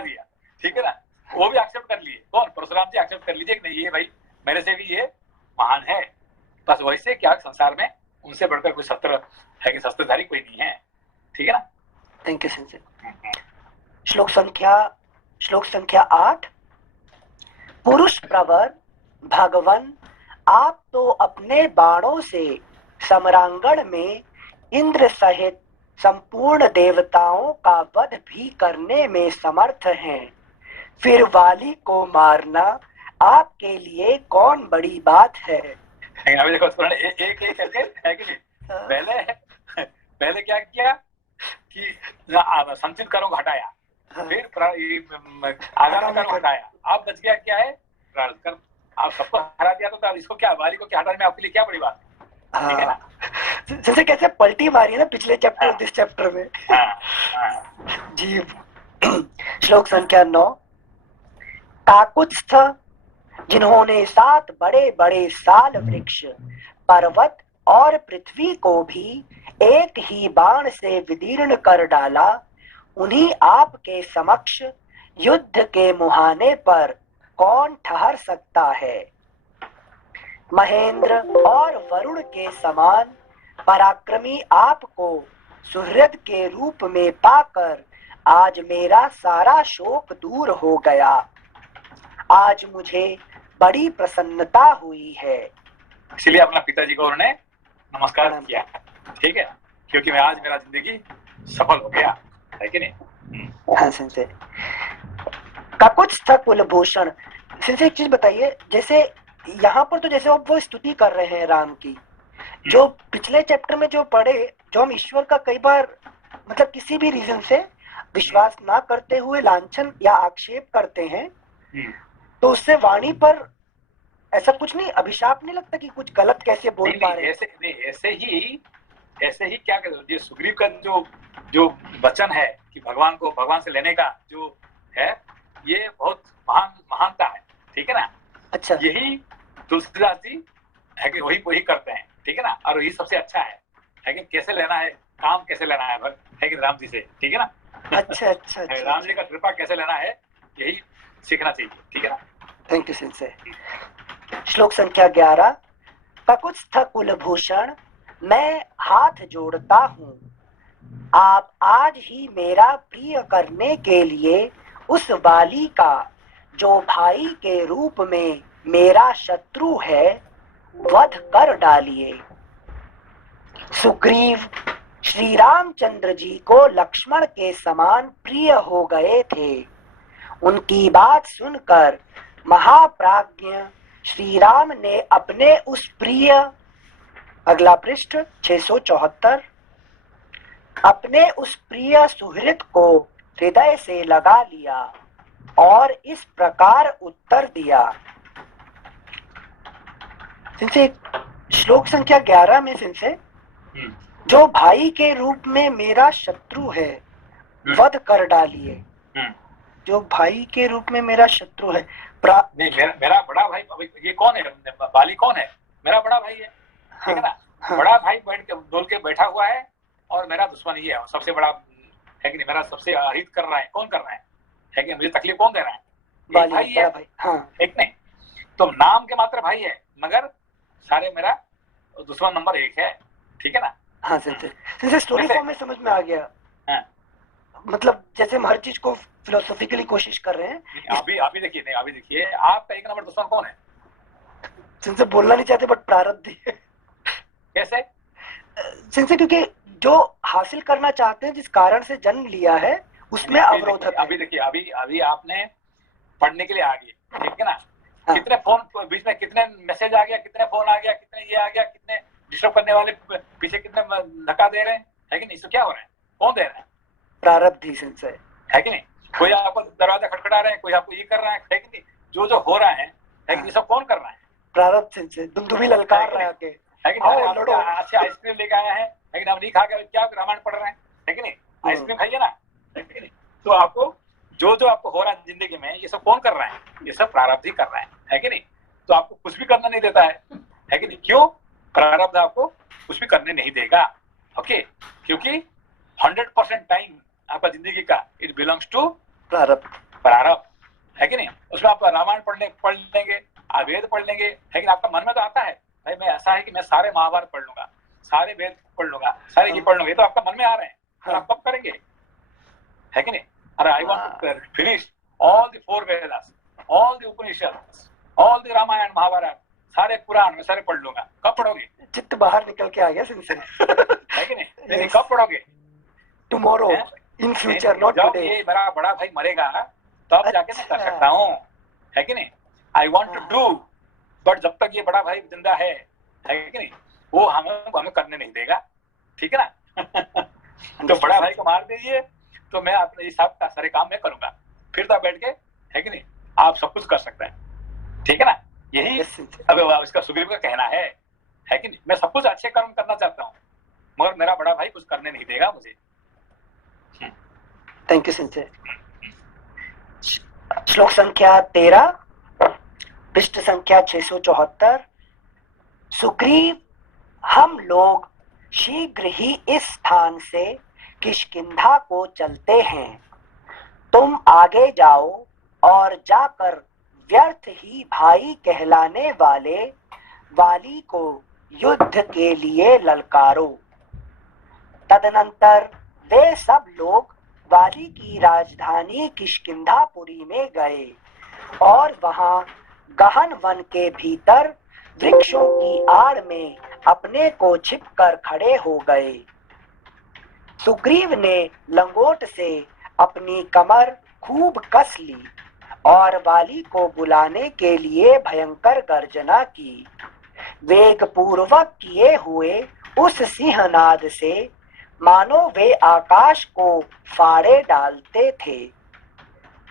दिया, ठीक है ना। वो भी एक्सेप्ट कर लिए, कौन, परशुराम जी एक्सेप्ट कर लीजिए कि नहीं, ये भाई मेरे से भी ये महान है। बस वैसे क्या संसार में उनसे बढ़कर कोई शस्त्र है कि शस्त्रधारी कोई नहीं है, ठीक है ना। Thank you सिंसे। श्लोक संख्या 8। पुरुष प्रवर भगवन, आप तो अपने बाणों से समरांगण में इंद्र सहित संपूर्ण देवताओं का वध भी करने में समर्थ हैं, फिर वाली को मारना आपके लिए कौन बड़ी बात है। अभी देखो एक एक करके है कि नहीं, पहले क्या किया कि संचित करो हटाया, फिर आगामी करो हटाया, अब बच गया क्या है प्रारब्ध कर्म। आप सबको हरा दिया तो इसको क्या, वाली को क्या हटाने में आपके लिए क्या बड़ी बात है, ठीक है ना। जैसे कैसे पलटी मारी है ना पिछले चैप्टर और इस चैप्टर में। जी। श्लोक संख्या 9। काकुत्स्थ, जिन्होंने 7 बड़े बड़े साल वृक्ष, पर्वत और पृथ्वी को भी एक ही बाण से विदीर्ण कर डाला, उन्हीं आपके समक्ष युद्ध के मुहाने पर कौन ठहर सकता है। महेंद्र और वरुण के समान पराक्रमी आपको सुहृद के रूप में पाकर आज मेरा सारा शोक दूर हो गया। आज मुझे बड़ी प्रसन्नता हुई है। इसलिए अपना पिताजी को उन्होंने नमस्कार किया, ठीक है, क्योंकि मैं आज मेरा जिंदगी सफल हो गया, है कि नहीं। हाँ संजय। काकुत्स्थ कुलभूषण, संजय एक चीज बताइए, जैसे यहाँ पर तो जैसे वो स्तुति कर रहे हैं राम की, जो पिछले चैप्टर में जो पढ़े, जो हम ईश्वर का कई बार मतलब किसी भी रीजन से विश्वास ना करते हुए लांछन या आक्षेप करते हैं, तो उससे वाणी पर ऐसा कुछ नहीं, अभिशाप नहीं लगता कि कुछ गलत कैसे बोल पा रहे हैं। ऐसे ही क्या कहते हैं, सुग्रीव का जो वचन है कि भगवान को भगवान से लेने का जो है, ये बहुत महानता है, ठीक है ना। अच्छा। यही तुलसीदास जी है कि वही करते हैं, ठीक है ना, और यही सबसे अच्छा है कि कैसे लेना है, काम कैसे लेना है कि राम जी से, ठीक है ना। अच्छा अच्छा, अच्छा राम जी का कृपा कैसे लेना है, यही सीखना चाहिए, ठीक है ना। Thank you Sanjay. श्लोक संख्या 11। काकुत्स्थ कुलभूषण, मैं हाथ जोड़ता हूँ, आप आज ही मेरा प्रिय करने के लिए उस वाली का, जो भाई के रूप में मेरा शत्रु है, वध कर डालिए। सुग्रीव श्री रामचंद्र जी को लक्ष्मण के समान प्रिय हो गए थे। उनकी बात सुनकर महाप्राज्ञ श्री राम ने अपने उस प्रिय, अगला पृष्ठ 674, अपने उस प्रिय सुहृद को हृदय से लगा लिया और इस प्रकार उत्तर दिया। सिंसे श्लोक संख्या 11 में सिंसे जो भाई के रूप में मेरा शत्रु है, वध कर डालिए। जो भाई के रूप में मेरा शत्रु है, नहीं, मेरा बड़ा भाई, ये कौन है, बाली कौन है, मेरा बड़ा भाई है, ठीक है ना। हाँ। बड़ा भाई बैठ के डोल के बैठा हुआ है और मेरा दुश्मन ये है, सबसे बड़ा है कि नहीं, मेरा सबसे अहित कर रहा है, कौन कर रहा है कि मुझे तकलीफ कौन दे रहा है, बाली, भाई है, भाई। हाँ। एक नहीं, तो नाम के मात्र भाई है, मगर सारे मेरा दुश्मन नंबर 1 है, ठीक है ना। हाँ सर, स्टोरी फॉर्म में समझ में आ गया। हाँ। मतलब जैसे हम हर चीज को फिलोसॉफिकली कोशिश कर रहे हैं। अभी देखिए आपका 1 नंबर दुश्मन कौन है। जिनसे बोलना नहीं चाहते बट प्रारब्ध है। कैसे? जिनसे, क्योंकि जो हासिल करना चाहते हैं, जिस कारण से जन्म लिया है, उसमें अवरोधक है। अभी देखिए, अभी आपने पढ़ने के लिए आ गए, ठीक है ना। हाँ। कितने फोन बीच में, कितने मैसेज आ गया, कितने फोन आ गया, कितने ये आ गया, कितने डिस्टर्ब करने वाले पीछे कितने धक्का दे रहे हैं, है कि नहीं। इसको क्या हो रहा है, कौन दे रहा है, प्रारब्ध ही संशय है कि नहीं। कोई आपको दरवाजा खटखटा रहे हैं, कोई आपको ये कर रहा है कि नहीं। जो हो रहा है कि नहीं, सब कौन कर रहा है, प्रारब्ध संशय। दुमदुमी ललकार रहा है, अच्छा आइसक्रीम लेके आया है, लेकिन आप नहीं खा के क्या रामायण पढ़ रहे हैं, है कि नहीं। आइसक्रीम खाइए ना, है कि नहीं। तो आपको जो आपको हो रहा है जिंदगी में, ये सब कौन कर रहा है, ये सब प्रारब्ध ही कर रहा है कि नहीं। तो आपको कुछ भी करना नहीं देता है कि नहीं। क्यों? प्रारब्ध आपको कुछ भी करने नहीं देगा, ओके। क्योंकि 100% टाइम आपका जिंदगी का इट बिलोंग्स टू प्रारब्ध, है कि नहीं। उसमें आप रामायण पढ़ लेंगे, वेद पढ़ लेंगे, लेकिन आपका मन में तो आता है भाई मैं ऐसा है कि मैं सारे महाभारत पढ़ लूंगा, सारे वेद पढ़ लूंगा, सारे ये पढ़ लूंगा, ये तो आपका मन में आ रहे हैं। और आप कब करेंगे, है कि नहीं। अरे I want to finish all the 4 Vedas, all the Upanishad, all the Ramayan Mahabharat, सारे पुराण में सारे पढ़ लूंगा। कब पढ़ोगे? चित्त बाहर निकल के आ गया सिंसे। है कि नहीं? नहीं, कब पढ़ोगे? टुमारो, हैं? इन फ्यूचर, नॉट जब टुडे। ये मेरा बड़ा भाई मरेगा तब जाके मैं कर सकता हूँ, है कि नहीं? I want to do, but जब तक ये बड़ा भाई जिंदा है कि नहीं, वो हमें करने नहीं देगा। ठीक है ना? तो बड़ा भाई को मार दीजिए तो मैं अपने हिसाब का सारे काम मैं करूंगा, फिर तो बैठ के, है कि नहीं, आप सब कुछ कर सकते हैं। ठीक है ना? यही अब इसका सुग्रीव का कहना है कि नहीं? मैं सब कुछ अच्छे कर्म करना चाहता हूँ मगर मेरा बड़ा भाई कुछ करने नहीं देगा मुझे। थैंक यू सिंचे। श्लोक संख्या 13, पृष्ठ संख्या 674। सुग्रीव, हम लोग शीघ्र ही इस स्थान से किष्किंधा को चलते हैं। तुम आगे जाओ और जाकर व्यर्थ ही भाई कहलाने वाले वाली को युद्ध के लिए ललकारो। तदनंतर वे सब लोग वाली की राजधानी किष्किंधापुरी में गए और वहां गहन वन के भीतर वृक्षों की आड़ में अपने को छिपकर खड़े हो गए। सुग्रीव ने लंगोट से अपनी कमर खूब कस ली और वाली को बुलाने के लिए भयंकर गर्जना की। वेग पूर्वक किए हुए उस सिंहनाद से मानो वे आकाश को फाड़े डालते थे।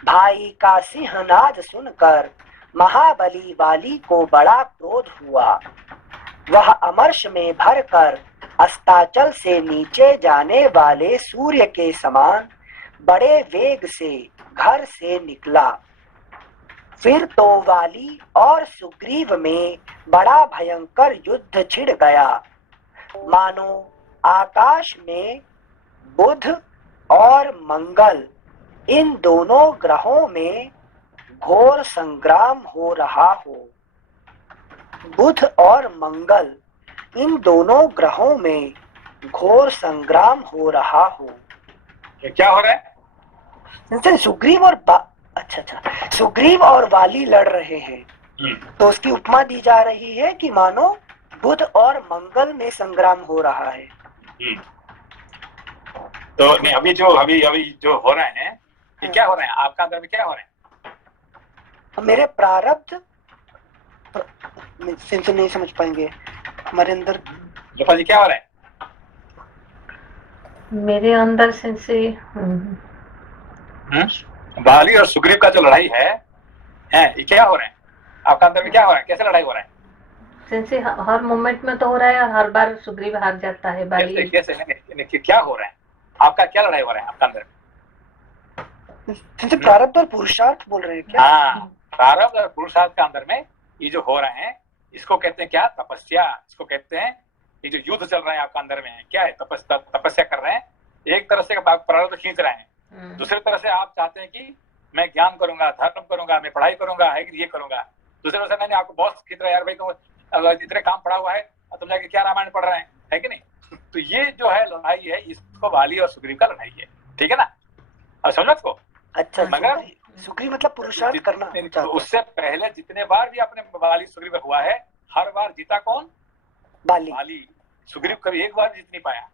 भाई का सिंहनाद सुनकर महाबली वाली को बड़ा क्रोध हुआ। वह अमर्ष में भरकर अस्ताचल से नीचे जाने वाले सूर्य के समान बड़े वेग से घर से निकला। फिर तो वाली और सुग्रीव में बड़ा भयंकर युद्ध छिड़ गया। मानो आकाश में बुध और मंगल, इन दोनों ग्रहों में घोर संग्राम हो रहा हो। बुध और मंगल, इन दोनों ग्रहों में घोर संग्राम हो रहा हो। क्या हो रहा है? सुग्रीव और सुग्रीव और वाली लड़ रहे हैं, तो उसकी उपमा दी जा रही है कि मानो बुध और मंगल में संग्राम हो रहा है। तो नहीं, अभी जो हो रहे हैं, ये क्या हो रहे हैं आपका अंदर में? क्या हो रहे हैं? मेरे प्रारब्ध सिंसे नहीं समझ पाएंगे हमारे अंदर। जी क्या हो रहा है मेरे अंदर से? वाली और सुग्रीव का जो लड़ाई है ये क्या हो रहा है आपका अंदर में? क्या हो रहा है? कैसे लड़ाई हो रहा है? सेंसे हर मोमेंट में तो हो रहा है और हर बार सुग्रीव हार जाता है। वाली कैसे क्या हो रहा है आपका? क्या लड़ाई हो रहा है आपका अंदर? प्रारब्ध और पुरुषार्थ बोल रहे हैं क्या? हाँ, प्रारब्ध और पुरुषार्थ के अंदर में ये जो हो रहे हैं इसको कहते हैं क्या? तपस्या। इसको कहते हैं ये जो युद्ध चल रहा है आपका अंदर में, क्या है? तपस्या कर रहे हैं। एक तरह से प्रारब्ध खींच रहे हैं, दूसरी तरह से आप चाहते हैं कि मैं ज्ञान करूंगा, धर्म करूंगा, मैं पढ़ाई करूंगा, है कि ये करूंगा। दूसरी तरह से नहीं, आपको बहुत खींच रहा है, यार भाई तुम इतने काम पड़ा हुआ है, तुम जाके क्या रामायण पढ़ रहे हैं, है कि नहीं? तो ये जो है लड़ाई है, इसको वाली और सुग्रीव का लड़ाई है। ठीक है ना? और समझ को? अच्छा, मगर सुग्रीव मतलब पुरुषार्थ करना। तो उससे पहले जितने बार भी अपने वाली सुग्रीव हुआ है, हर बार जीता कौन? वाली। सुग्रीव कभी एक बार जीत नहीं पाया।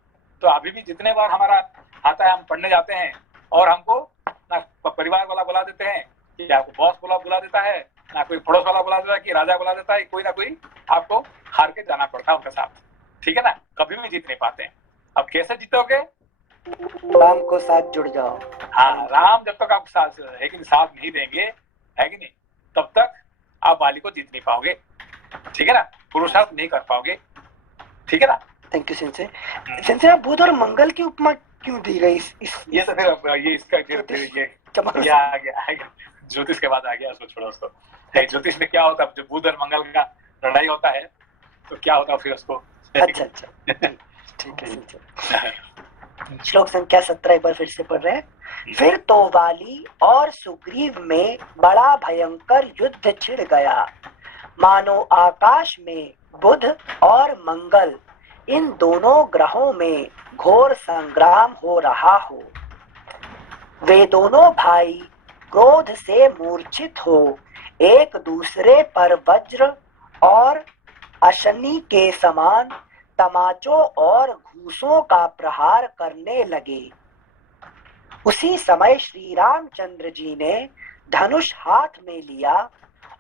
तो अभी भी जितने बार हमारा आता है, हम पढ़ने जाते हैं और हमको ना परिवार वाला बुला देते हैं, कि आपको बॉस बुला देता है, ना कोई पड़ोस वाला बुला देता है, कि राजा बुला देता है, कोई ना कोई आपको हार के जाना पड़ता है उनके साथ। ठीक है ना? कभी भी जीत नहीं पाते हैं। अब कैसे जीतोगे? राम को साथ जुड़ जाओ। हाँ, राम जब तक आप साथ नहीं देंगे, है कि नहीं, तब तक आप वाली को जीत नहीं पाओगे। ठीक है ना? पुरुषार्थ नहीं कर पाओगे। ठीक है ना? Thank you सिंसे। सिंसे बुध और मंगल की उपमा क्यों दी गई? ये तो फिर ये इसका ये आ गया ज्योतिष के बाद आ गया, उसको छोड़ो उसको। ज्योतिष में क्या होता है, जो बुध और मंगल का लड़ाई होता है तो क्या होता है फिर उसको? अच्छा ठीक है। श्लोक संख्या 17 एक बार फिर से पढ़ रहे हैं। फिर तो वाली और सुग्रीव में बड़ा भयंकर युद्ध छिड़ गया। मानो आकाश में बुध और मंगल, इन दोनों ग्रहों में घोर संग्राम हो रहा हो। वे दोनों भाई क्रोध से मूर्छित हो एक दूसरे पर वज्र और अशनि के समान तमाचों और घूसों का प्रहार करने लगे। उसी समय श्री रामचंद्र जी ने धनुष हाथ में लिया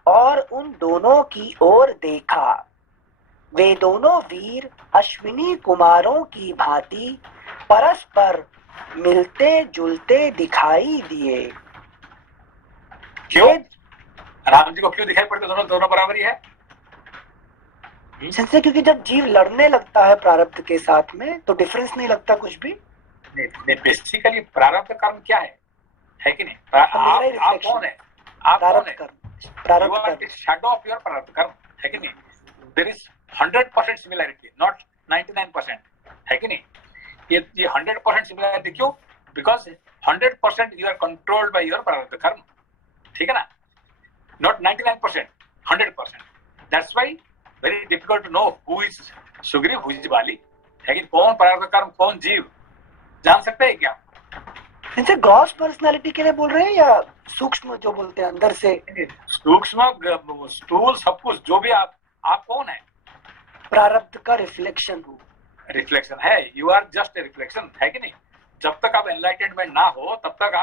और उन दोनों की ओर देखा। वे दोनों वीर अश्विनी कुमारों की भांति परस्पर मिलते जुलते दिखाई दिए। क्यों? राम जी को क्यों दिखाई पड़ते? दोनों दोनों बराबरी है। संजय, क्योंकि जब जीव लड़ने लगता है प्रारब्ध के साथ में तो डिफरेंस नहीं लगता कुछ भी। नहीं, बेसिकली प्रारब्ध कर्म क्या है कि नहीं? आप कौन है? आप कौन है? प्रारब्ध कर्म शैडो ऑफ योर प्रारब्ध कर्म, है कि नहीं? देयर इज 100% सिमिलरिटी, नॉट 99%, है कि नहीं? ये 100% सिमिलरिटी क्यों? Because 100% you are controlled by your प्रारब्ध कर्म, ठीक है ना? Not 99%, 100%. That's why very difficult to know who is Sugriva, who is Bali, है कि कौन प्रारब्ध कर्म, कौन जीव, जान सकते हैं क्या? इनसे ग्रॉस पर्सनालिटी के लिए बोल रहे हैं या सूक्ष्म जो बोलते हैं अंदर से? सूक्ष्म स्थूल सब कुछ जो भी आप कौन है? प्रारब्ध का रिफ्लेक्शन हो। रिफ्लेक्शन है, you are just a reflection, है कि नहीं? जब तक आप एनलाइटेनमेंट ना हो तब तक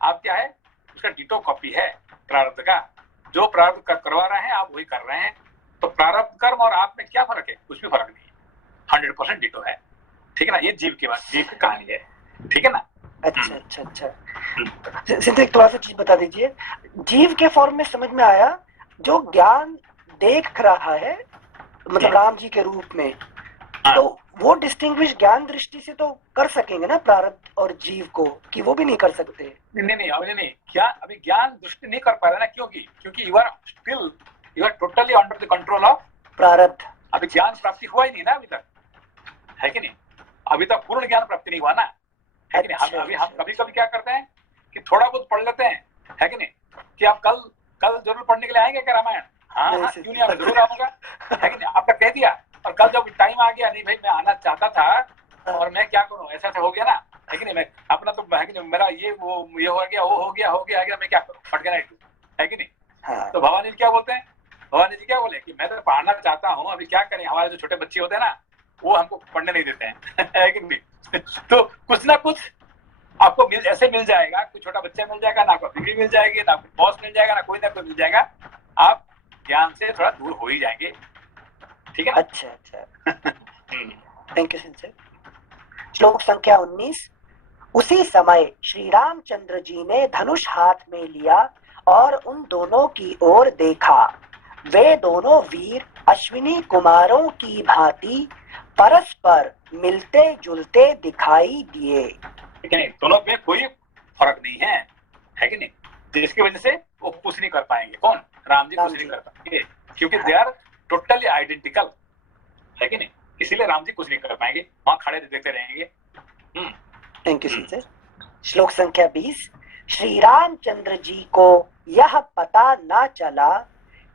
आप क्या है? उसका डिटो कॉपी है प्रारब्ध का। जो प्रारब्ध करवा रहे हैं आप वही कर रहे हैं। तो प्रारब्ध कर्म और आप में क्या फर्क है? कुछ भी फर्क नहीं है, 100% डिटो है, ठीक है ना? ये जीव की बात, जीव की कहानी है, ठीक है ना? अच्छा अच्छा अच्छा। सिंधु एक थोड़ा सा चीज बता दीजिए। जीव के फॉर्म में समझ में आया, जो ज्ञान देख रहा है मतलब राम जी के रूप में, तो वो डिस्टिंग्विश ज्ञान दृष्टि से तो कर सकेंगे ना प्रारब्ध और जीव को, कि वो भी नहीं कर सकते? नहीं अभी नहीं, क्या अभी ज्ञान दृष्टि नहीं कर पा रहे ना? क्योंकि you are still, you are totally under the control of prarabdha. अभी ज्ञान प्राप्ति हुआ ही नहीं ना अभी तक, है कि नहीं? अभी तक पूर्ण ज्ञान प्राप्ति नहीं हुआ ना, है कि नहीं? अभी हम कभी कभी क्या करते हैं कि थोड़ा बहुत पढ़ लेते हैं, है कि नहीं? कि आप कल जरूर पढ़ने के लिए आएंगे क्या रामायण? हाँ, क्यों नहीं, जरूर आऊंगा, है कि नहीं? आपका कह दिया, और कल जब टाइम आ गया, नहीं भाई मैं आना चाहता था और मैं क्या करूं, ऐसा हो गया ना, है कि नहीं? मैं अपना तो, है कि नहीं, मेरा ये हो गया, वो हो गया, मैं क्या करूं, फट गया, है कि नहीं? तो भवानी जी क्या बोलते हैं? भवानी जी क्या बोले कि मैं तो पढ़ना चाहता हूँ, अभी क्या करें, हमारे जो छोटे बच्चे होते हैं ना वो हमको पढ़ने नहीं देते हैं, है कि नहीं? तो कुछ ना कुछ आपको ऐसे मिल जाएगा, कोई छोटा बच्चा मिल जाएगा ना, आपको बीवी मिल जाएगी ना, आपको बॉस मिल जाएगा ना कोई मिल जाएगा, आप ज्ञान से थोड़ा दूर हो ही जाएंगे, ठीक है ना? अच्छा। Thank you Sanjay. श्लोक संख्या 19। उसी समय श्री रामचंद्र जी ने धनुष हाथ में लिया और उन दोनों की ओर देखा। वे दोनों वीर अश्विनी कुमारों की भांति परस्पर मिलते जुलते दिखाई दिए। ठीक है, दोनों में कोई फर्क नहीं है कि नहीं? जिसकी वजह से वो कुछ नहीं कर पाएंगे। कौन? राम जी कुछ नहीं कर पाएंगे, क्योंकि दे आर टोटली आइडेंटिकल, है कि नहीं? इसीलिए राम जी कुछ नहीं कर पाएंगे, वहां खड़े देखते रहेंगे। Thank you sir. श्लोक संख्या 20। श्री रामचंद्र जी को यह पता न चला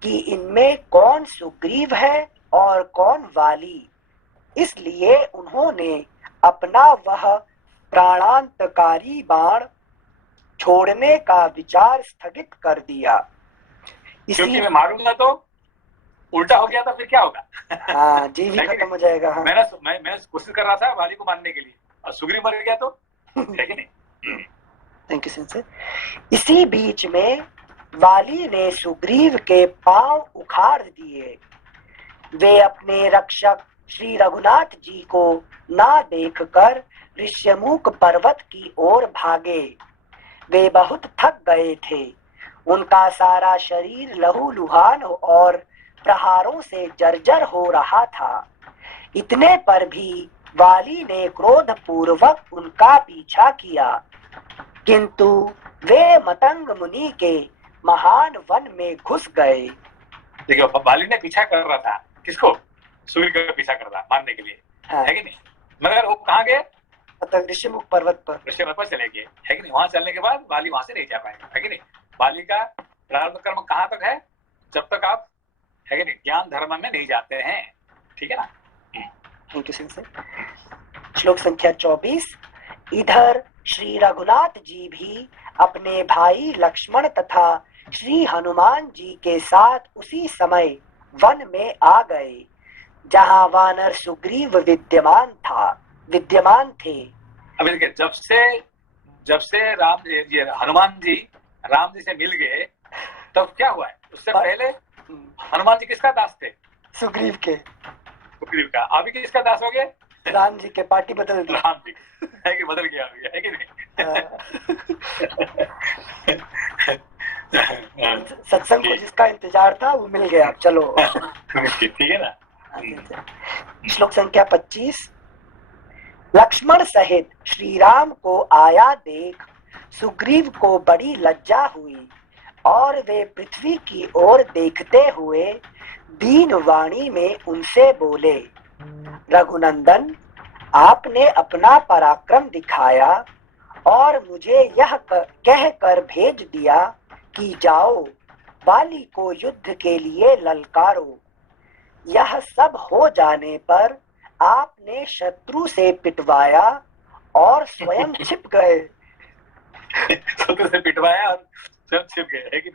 कि इनमें कौन सुग्रीव है और कौन वाली, इसलिए उन्होंने अपना वह प्राणांतकारी बाण छोड़ने का विचार स्थगित कर दिया। क्योंकि मैं मारूंगा तो उल्टा हो गया तो फिर क्या होगा? हाँ, जी भी खत्म हो जाएगा। हाँ। मैं कोशिश कर रहा था वाली को मारने के लिए और सुग्रीव मर गया तो, है कि नहीं? Thank you sir. इसी बीच में वाली ने सुग्रीव के पांव उखाड़ दिए। वे अपने रक्षक श्री रघुनाथ जी को ना देखकर ऋष्यमुख पर्वत की ओर भागे। वे बहुत थक गए थे। उनका सारा शरीर लहूलुहान और प्रहारों से जर्जर हो रहा था। इतने पर भी वाली ने क्रोध पूर्वक उनका पीछा किया, किंतु वे मतंग मुनि के महान वन में घुस गए। देखिए, वाली ने पीछा कर रहा था किसको? सूर्य का पीछा कर रहा मारने के लिए, है कि नहीं? मगर वो कहाँ गए? ऋष्यमुख पर्वत पर। ऋष्यमुख पर चले गए, है कि नहीं? वहां चलने के बाद वाली वहां से नहीं जा पाएगा, है कि नहीं? वाली का प्रारब्ध कर्म कहाँ तक है? जब तक आप, है कि नहीं, ज्ञान धर्म में नहीं जाते हैं, ठीक है ना? Thank you sir. श्लोक संख्या 24। इधर श्री रघुनाथ जी भी अपने भाई लक्ष्मण तथा श्री हनुमान जी के साथ उसी समय वन में आ गए जहां वानर सुग्रीव विद्यमान थे। अभी देखिए, जब से ये हनुमान जी राम जी से मिल गए तब क्या हुआ है? उससे पहले हनुमान जी किसका दास थे? सुग्रीव के। सुग्रीव का। अभी किसका दास हो गए? राम जी के। पार्टी बदल दी। राम जी है कि बदल गया अभी, है कि नहीं? सत्संग को जिसका इंतजार था वो मिल गया। चलो ठीक है ना। श्लोक संख्या 25। लक्ष्मण सहित श्री राम को आया देख सुग्रीव को बड़ी लज्जा हुई और वे पृथ्वी की ओर देखते हुए दीन वाणी में उनसे बोले, रघुनंदन, आपने अपना पराक्रम दिखाया और मुझे यह कहकर भेज दिया कि जाओ बाली को युद्ध के लिए ललकारो। यह सब हो जाने पर आपने शत्रु से पिटवाया और स्वयं छिप गए। शत्रु से पिटवाया और स्वयं छिप गए, है कि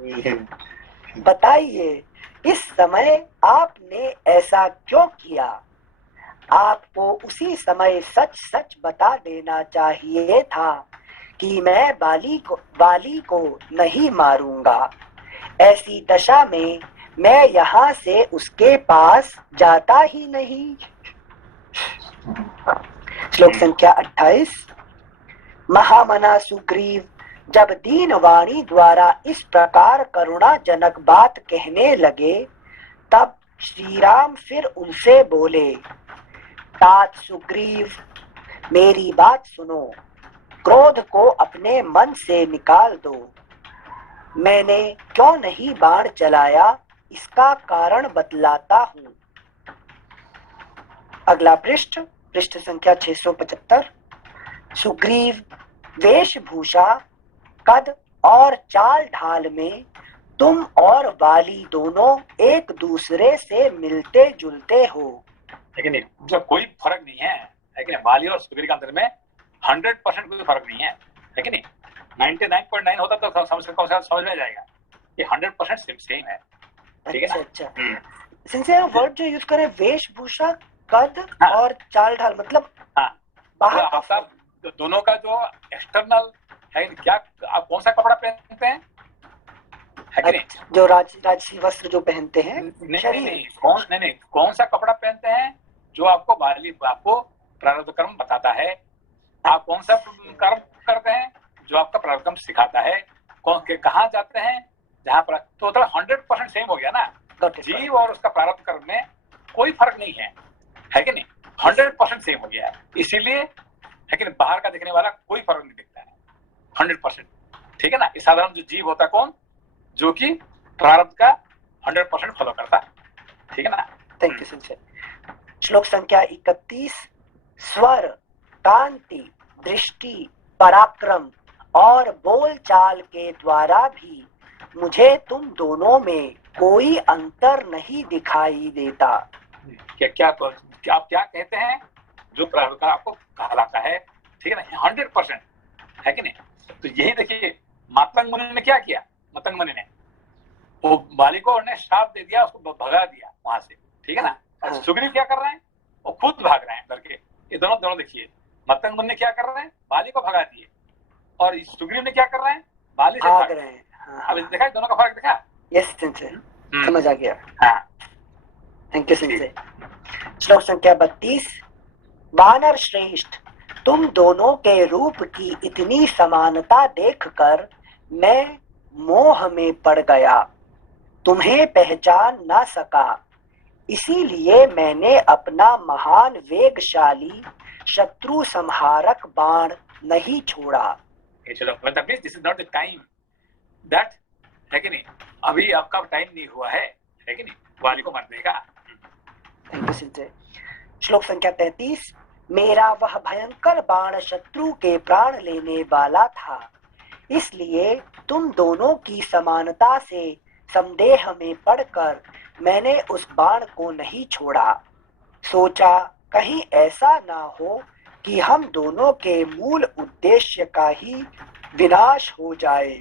नहीं? बताइए इस समय आपने ऐसा क्यों किया? आपको उसी समय सच सच बता देना चाहिए था कि मैं बाली को नहीं मारूंगा। ऐसी दशा में मैं यहाँ से उसके पास जाता ही नहीं। श्लोक संख्या 28। महामना सुग्रीव जब दीन वाणी द्वारा इस प्रकार करुणाजनक बात कहने लगे तब श्री राम फिर उनसे बोले, तात सुग्रीव, मेरी बात सुनो, क्रोध को अपने मन से निकाल दो। मैंने क्यों नहीं बाण चलाया इसका कारण बतलाता हूँ। अगला पृष्ठ संख्या 675। सुग्रीव वेशभूषा, कद और चाल ढाल में तुम और बाली दोनों एक दूसरे से मिलते जुलते हो। लेकिन नहीं, कोई फर्क नहीं है कि नहीं? बाली और सुग्रीव के अंदर में 100% कोई फर्क नहीं है कि नहीं? 99.9 होता तो समझ में जाएगा। ये 100% सेम है, ठीक है ना? अच्छा। सिंसियर वर्ड जो यूज करें, वेशभूषा, कद और चाल ढाल, मतलब बाहर आपका दोनों का जो एक्सटर्नल है, क्या आप कौन सा कपड़ा पहनते हैं, है कि नहीं? जो राजसी वस्त्र जो पहनते हैं, नहीं, कौन सा कपड़ा पहनते हैं जो आपको प्रारब्ध कर्म बताता है। आप कौन सा कर्म करते हैं जो आपका प्रारब्ध कर्म सिखाता है। कहाँ जाते हैं जहाँ पर, तो 100% सेम हो गया ना। जीव और उसका प्रारब्ध कर्म में कोई फर्क नहीं है कि नहीं? 100% सेम हो गया है। इसीलिए है कि बाहर का दिखने वाला कोई फर्क नहीं दिखता है, 100%, ठीक है ना? इस साधारण जो जीव होता है कौन, जो कि प्रारब्ध का 100% फॉलो करता है, ठीक है ना? Thank you Sanjay. श्लोक संख्या 31। स्वर, कांति, दृष्टि, पराक्रम और बोलचाल के द्वारा भी मुझे तुम दोनों में कोई अंतर नहीं दिखाई देता। आप क्या कहते हैं जो प्रारब्ध का आपको कहलाता है, ठीक है ना? 100% है कि नहीं? तो यही देखिए, मातंग मुनि ने क्या किया। मातंग मुनि ने वो बाली को उन्हें श्राप दे दिया, उसको भगा दिया वहां से, ठीक है ना? और सुग्रीव क्या कर रहे हैं, वो खुद भाग रहे हैं डर के। ये दोनों देखिए, मातंग मुनि ने क्या कर रहे हैं, बाली को भगा दिए, और सुग्रीव ने क्या कर रहे हैं, बाली से भाग रहे हैं। अब देखा दोनों का फर्क देखा? यस संजय, समझ आ गया। हाँ, थैंक यू संजय। श्लोक संख्या 32। वानर श्रेष्ठ, तुम दोनों के रूप की इतनी समानता देखकर मैं मोह में पड़ गया, तुम्हें पहचान ना सका। इसीलिए मैंने अपना महान वेगशाली शत्रु संहारक बाण नहीं छोड़ा। चलो, मतलब this is not the time that, है कि नहीं? अभी आपका टाइम नहीं हुआ है कि नहीं, वाली को मारने का। Thank you Sanjay. श्लोक संख्या 33। मेरा वह भयंकर बाण शत्रु के प्राण लेने वाला था, इसलिए तुम दोनों की समानता से संदेह में पड़कर मैंने उस बाण को नहीं छोड़ा। सोचा कहीं ऐसा ना हो कि हम दोनों के मूल उद्देश्य का ही विनाश हो जाए।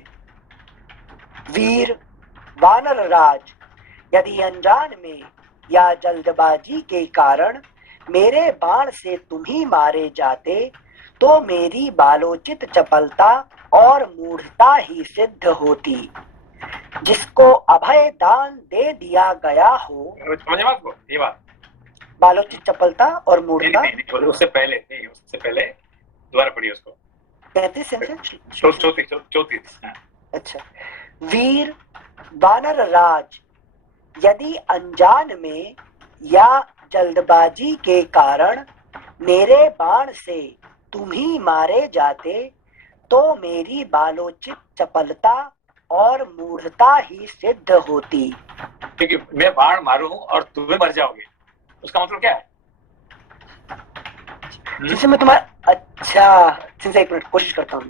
वीर वानर राज, यदि अनजान में या जल्दबाजी के कारण मेरे बाण से तुम ही मारे जाते तो मेरी बालोचित चपलता और मूढ़ता ही सिद्ध होती। जिसको अभय दान दे दिया गया हो, समझे बात को? ये बात बालोचित चपलता और मूढ़ता। नहीं, उससे पहले दोबारा पढ़िए उसको। 33 34। अच्छा। वीर वानर राज, यदि अनजान में या जल्दबाजी के कारण मेरे बाण से तुम ही मारे जाते तो मेरी बालोचित चपलता और मूढ़ता ही सिद्ध होती। क्योंकि मैं बाण मारूं और तुम्हें मर जाओगे, उसका मतलब क्या है? जिससे मैं तुम्हारा अच्छा सिंसे एक मिनट कोशिश करता हूँ।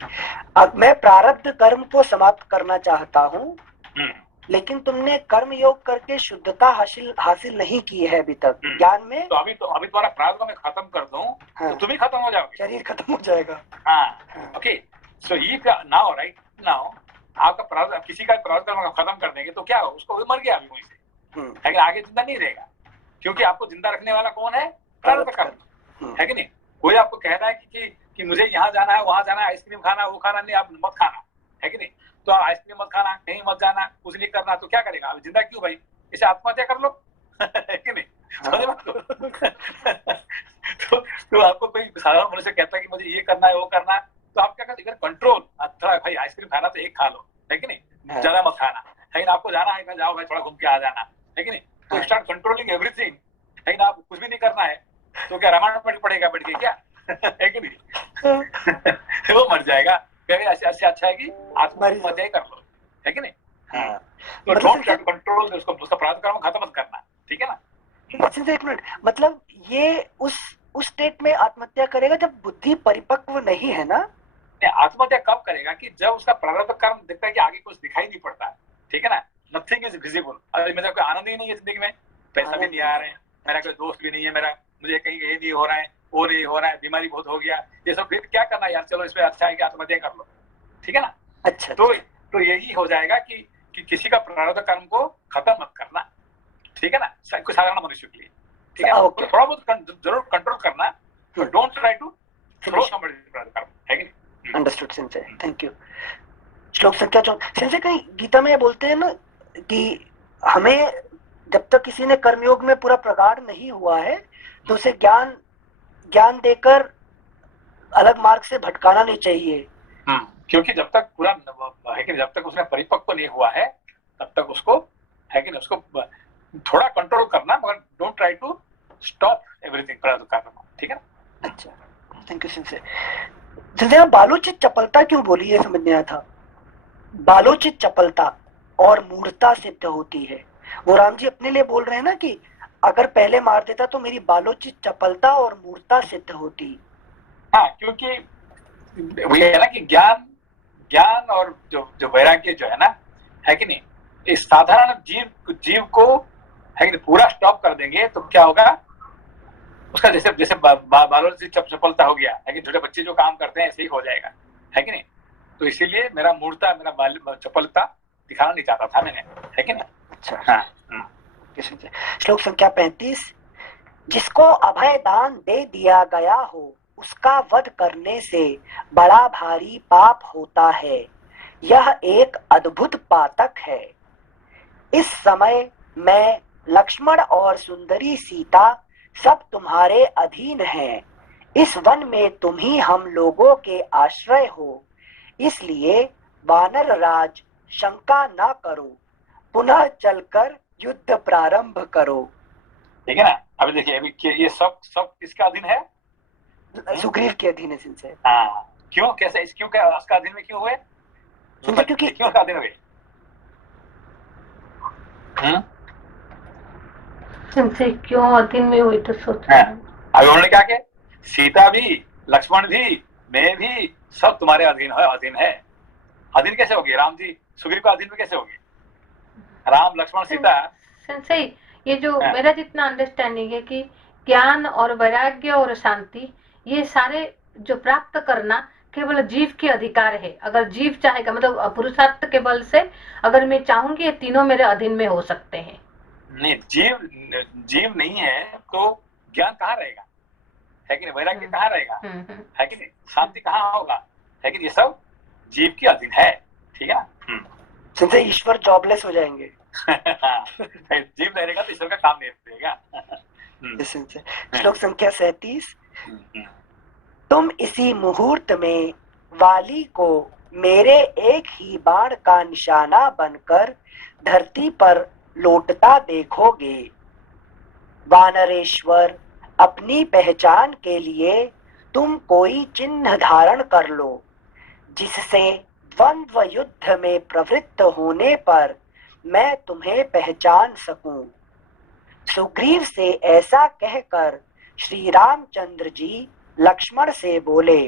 अब मैं प्रारब्ध कर्म को समाप्त करना चाहता हूँ, लेकिन तुमने कर्म योग करके शुद्धता हासिल नहीं की है अभी तक ज्ञान में। तो अभी तुम्हारा प्रारब्ध को मैं खत्म कर दूं, हाँ, तो तुम ही खत्म हो जाओगे, शरीर खत्म हो जाएगा। हाँ, ओके। सो ये नाउ राइट नाउ आपका प्रारब्ध, किसी का प्रारब्ध कर्म खत्म कर देंगे तो क्या हो, उसको मर गया अभी वहीं से, लेकिन आगे जिंदा नहीं रहेगा, क्योंकि आपको जिंदा रखने वाला कौन है? प्रारब्ध कर्म, है कि नहीं? कोई आपको कह रहा है कि मुझे यहाँ जाना है, वहां जाना है, आइसक्रीम खाना, वो खाना नहीं, आप मत खाना, है कि नहीं? तो आप आइसक्रीम मत खाना, कहीं मत जाना, कुछ नहीं करना, तो क्या करेगा? अब जिंदा क्यों भाई? इसे आत्महत्या कर लो, है कि नहीं? समझ मत तो आपको कोई साधारण मनुष्य कहता है कि मुझे ये करना है, वो करना है, तो आप क्या करते? कंट्रोल, थोड़ा भाई आइसक्रीम खाना तो एक खा लो, है कि नहीं? ज्यादा मत खाना, लेकिन आपको जाना है, जाओ भाई थोड़ा घूम के आ जाना, है कि नहीं? तो स्टार्ट कंट्रोलिंग एवरीथिंग, लेकिन आप कुछ भी नहीं करना है, तो क्या रामायण पड़ेगा बैठ के क्या? है कि नहीं? वो मर जाएगा। ऐसे अच्छा है कि आत्महत्या कर लो, है कि नहीं? तो डोंट कंट्रोल उसको, उसका प्रारब्ध कर्म खत्म मत करना, ठीक है ना? एक मिनट, मतलब ये उस स्टेट में आत्महत्या करेगा जब बुद्धि परिपक्व नहीं है ना? आत्महत्या कब करेगा? कि जब उसका प्रारब्ध कर्म दिखता है कि आगे कुछ दिखाई नहीं पड़ता, ठीक है ना? Nothing is visible. अरे मेरा कोई आनंद ही नहीं है जिंदगी में, पैसा भी नहीं आ रहे हैं, मेरा कोई दोस्त भी नहीं है, मेरा मुझे कहीं ये नहीं हो रहा है, वो नहीं हो रहा है, बीमारी बहुत हो गया, ये सब, फिर क्या करना यार? चलो इसमें अच्छा है कि आत्महत्या कर लो, ठीक है ना? अच्छा। तो यही हो जाएगा कि किसी का प्रारब्ध कर्म को खत्म मत करना, ठीक है ना? कुछ साधारण मनुष्य के लिए, ठीक है? तो थोड़ा बहुत जरूर कंट्रोल करना, but don't try to throw somebody's प्रारब्ध कर्म, है कि नहीं? अंडरस्टूड सिंसे, थैंक यू। श्लोक संख्या 4 सिंसे, कहीं गीता में बोलते हैं ना कि हमें जब तक किसी ने कर्मयोग में पूरा प्रगाढ़ नहीं हुआ है तो उसे ज्ञान देकर अलग मार्ग से भटकाना नहीं चाहिए। क्योंकि जब तक पूरा है कि जब तक उसने परिपक्व नहीं हुआ है तब तक उसको, है कि नहीं, उसको थोड़ा कंट्रोल करना, मगर don't try to stop everything prarabdha कर्म, ठीक है ना? अच्छा, थैंक यू सिंसे। सिंसे बालोचित चपलता क्यों बोली है, समझ नहीं आया था। बालोचित चपलता और मूढ़ता सिद्ध होती है, वो राम जी अपने लिए बोल रहे हैं ना कि अगर पहले मार देता तो मेरी बालोचित चपलता और मूढ़ता सिद्ध होती। हाँ, क्योंकि वही है ना कि ज्ञान और जो वैराग्य जो है ना, है कि नहीं, इस साधारण जीव को, है कि नहीं, पूरा स्टॉप कर देंगे तो क्या होगा? उसका जैसे बालों से चपलता हो गया, है कि छोटे बच्चे जो काम करते हैं ऐसे ही हो जाएगा, है कि नहीं? तो इसीलिए मेरा मूर्ता, मेरा चपलता दिखाना नहीं चाहता था मैंने, है कि नहीं? अच्छा, हाँ। श्लोक संख्या 35। जिसको अभय दान दे दिया गया हो उसका वध करने से बड़ा भारी पाप होता है, यह एक अद्भुत पातक है। इस समय मैं, लक्ष्मण और सुंदरी सीता सब तुम्हारे अधीन हैं। इस वन में तुम ही हम लोगों के आश्रय हो, इसलिए वानर राज शंका ना करो, पुनः चलकर युद्ध प्रारंभ करो। ठीक है ना? अभी देखिए, अभी ये सब किसके अधीन है? सुग्रीव के अधीन है सिंसे। हाँ, क्यों, कैसे, क्यों, क्या उसका अधीन में क्यों हुए? क्योंकि क्यों उसका अधीन हुए? सिंसे क्यों अधीन में हुई तो सोच रहे हैं। अभी उन्होंने क्या किया? सीता भी, लक्ष्मण भी, मैं भी, सब तुम्हारे अधीन है। अधीन कैसे होगी? राम जी सुग्रीव का अधीन में कैसे होगी? राम, लक्ष्मण, सीता। संशय, ये जो मेरा जितना अंडरस्टैंडिंग है कि ज्ञान और वैराग्य और शांति, ये सारे जो प्राप्त करना केवल जीव के अधिकार है। अगर जीव चाहेगा, मतलब पुरुषार्थ के बल से अगर मैं चाहूंगी, ये तीनों मेरे अधीन में हो सकते हैं। नहीं, जीव नहीं है तो ज्ञान कहाँ रहेगा, है कि नहीं? वैराग्य कहाँ रहेगा, है कि नहीं? शांति कहाँ होगा, है कि नहीं? ये सब जीव के अधीन है, ठीक है ना? संजय, ईश्वर जॉबलेस हो जाएंगे। जीव नहीं रहेगा तो ईश्वर का काम नहीं रहेगा। श्लोक संख्या 37। तुम इसी मुहूर्त में वाली को मेरे एक ही बाण का निशाना बनकर धरती पर लौटता देखोगे। वानरेश्वर, अपनी पहचान के लिए तुम कोई चिन्ह धारण कर लो, जिससे द्वंद्व युद्ध में प्रवृत्त होने पर मैं तुम्हें पहचान सकूं। सुग्रीव से ऐसा कहकर श्री रामचंद्र जी लक्ष्मण से बोले,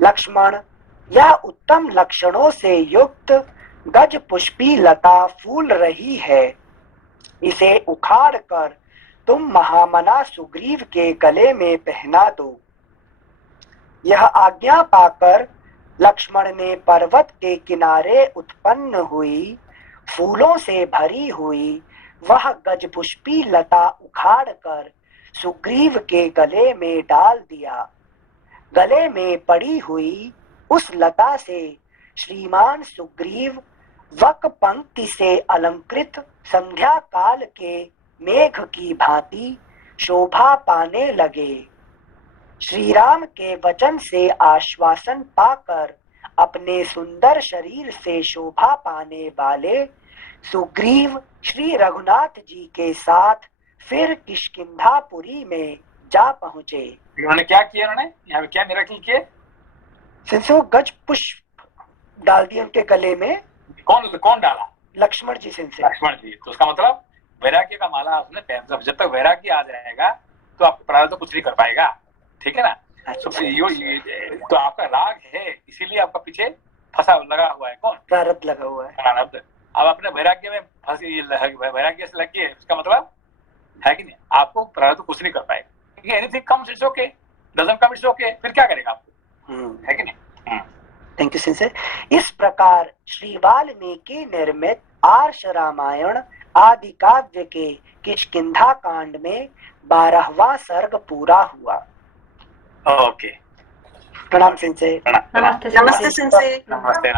लक्ष्मण, यह उत्तम लक्षणों से युक्त गज पुष्पी लता फूल रही है, इसे उखाड़ कर तुम महामना सुग्रीव के गले में पहना दो। यह आज्ञा पाकर लक्ष्मण ने पर्वत के किनारे उत्पन्न हुई फूलों से भरी हुई वह गजपुष्पी लता उखाड़ कर सुग्रीव के गले में डाल दिया। गले में पड़ी हुई उस लता से श्रीमान सुग्रीव वक पंक्ति से अलंकृत संध्या काल के मेघ की भांति शोभा पाने लगे। श्री राम के वचन से आश्वासन पाकर अपने सुंदर शरीर से शोभा पाने वाले सुग्रीव श्री रघुनाथ जी के साथ फिर किष्किंधापुरी में जा पहुंचे। उन्होंने क्या किया, उन्होंने यहाँ पे क्या मिरेकल किए? गज पुष्प डाल दिए उनके गले में। कौन डाला? लक्ष्मण जी। लक्ष्मण जी। तो उसका मतलब वैराग्य का माला उसने पहन, जब तक वैराग्य आ जाएगा तो आपको प्रारब्ध तो कुछ नहीं कर पाएगा, ठीक है ना? तो आपका राग है, इसीलिए आपका पीछे फंसा लगा हुआ है। कौन? प्रारब्ध लगा हुआ है। प्रारब्ध। अब अपने वैराग्य में वैराग्य से लग गए, उसका मतलब है कि नहीं, आपको प्रारब्ध कुछ नहीं कर पाएगा, क्योंकि anything comes it's okay, doesn't come it's okay, फिर क्या करेगा आपको, है कि नहीं? थैंक यू सिंसर। इस प्रकार श्री वाल्मीकि निर्मित आर्ष रामायण आदि काव्य के किष्किंधा कांड में 12वां सर्ग पूरा हुआ। ओके, प्रणाम सिंसर। नमस्ते नमस्ते सिंसर। नमस्ते।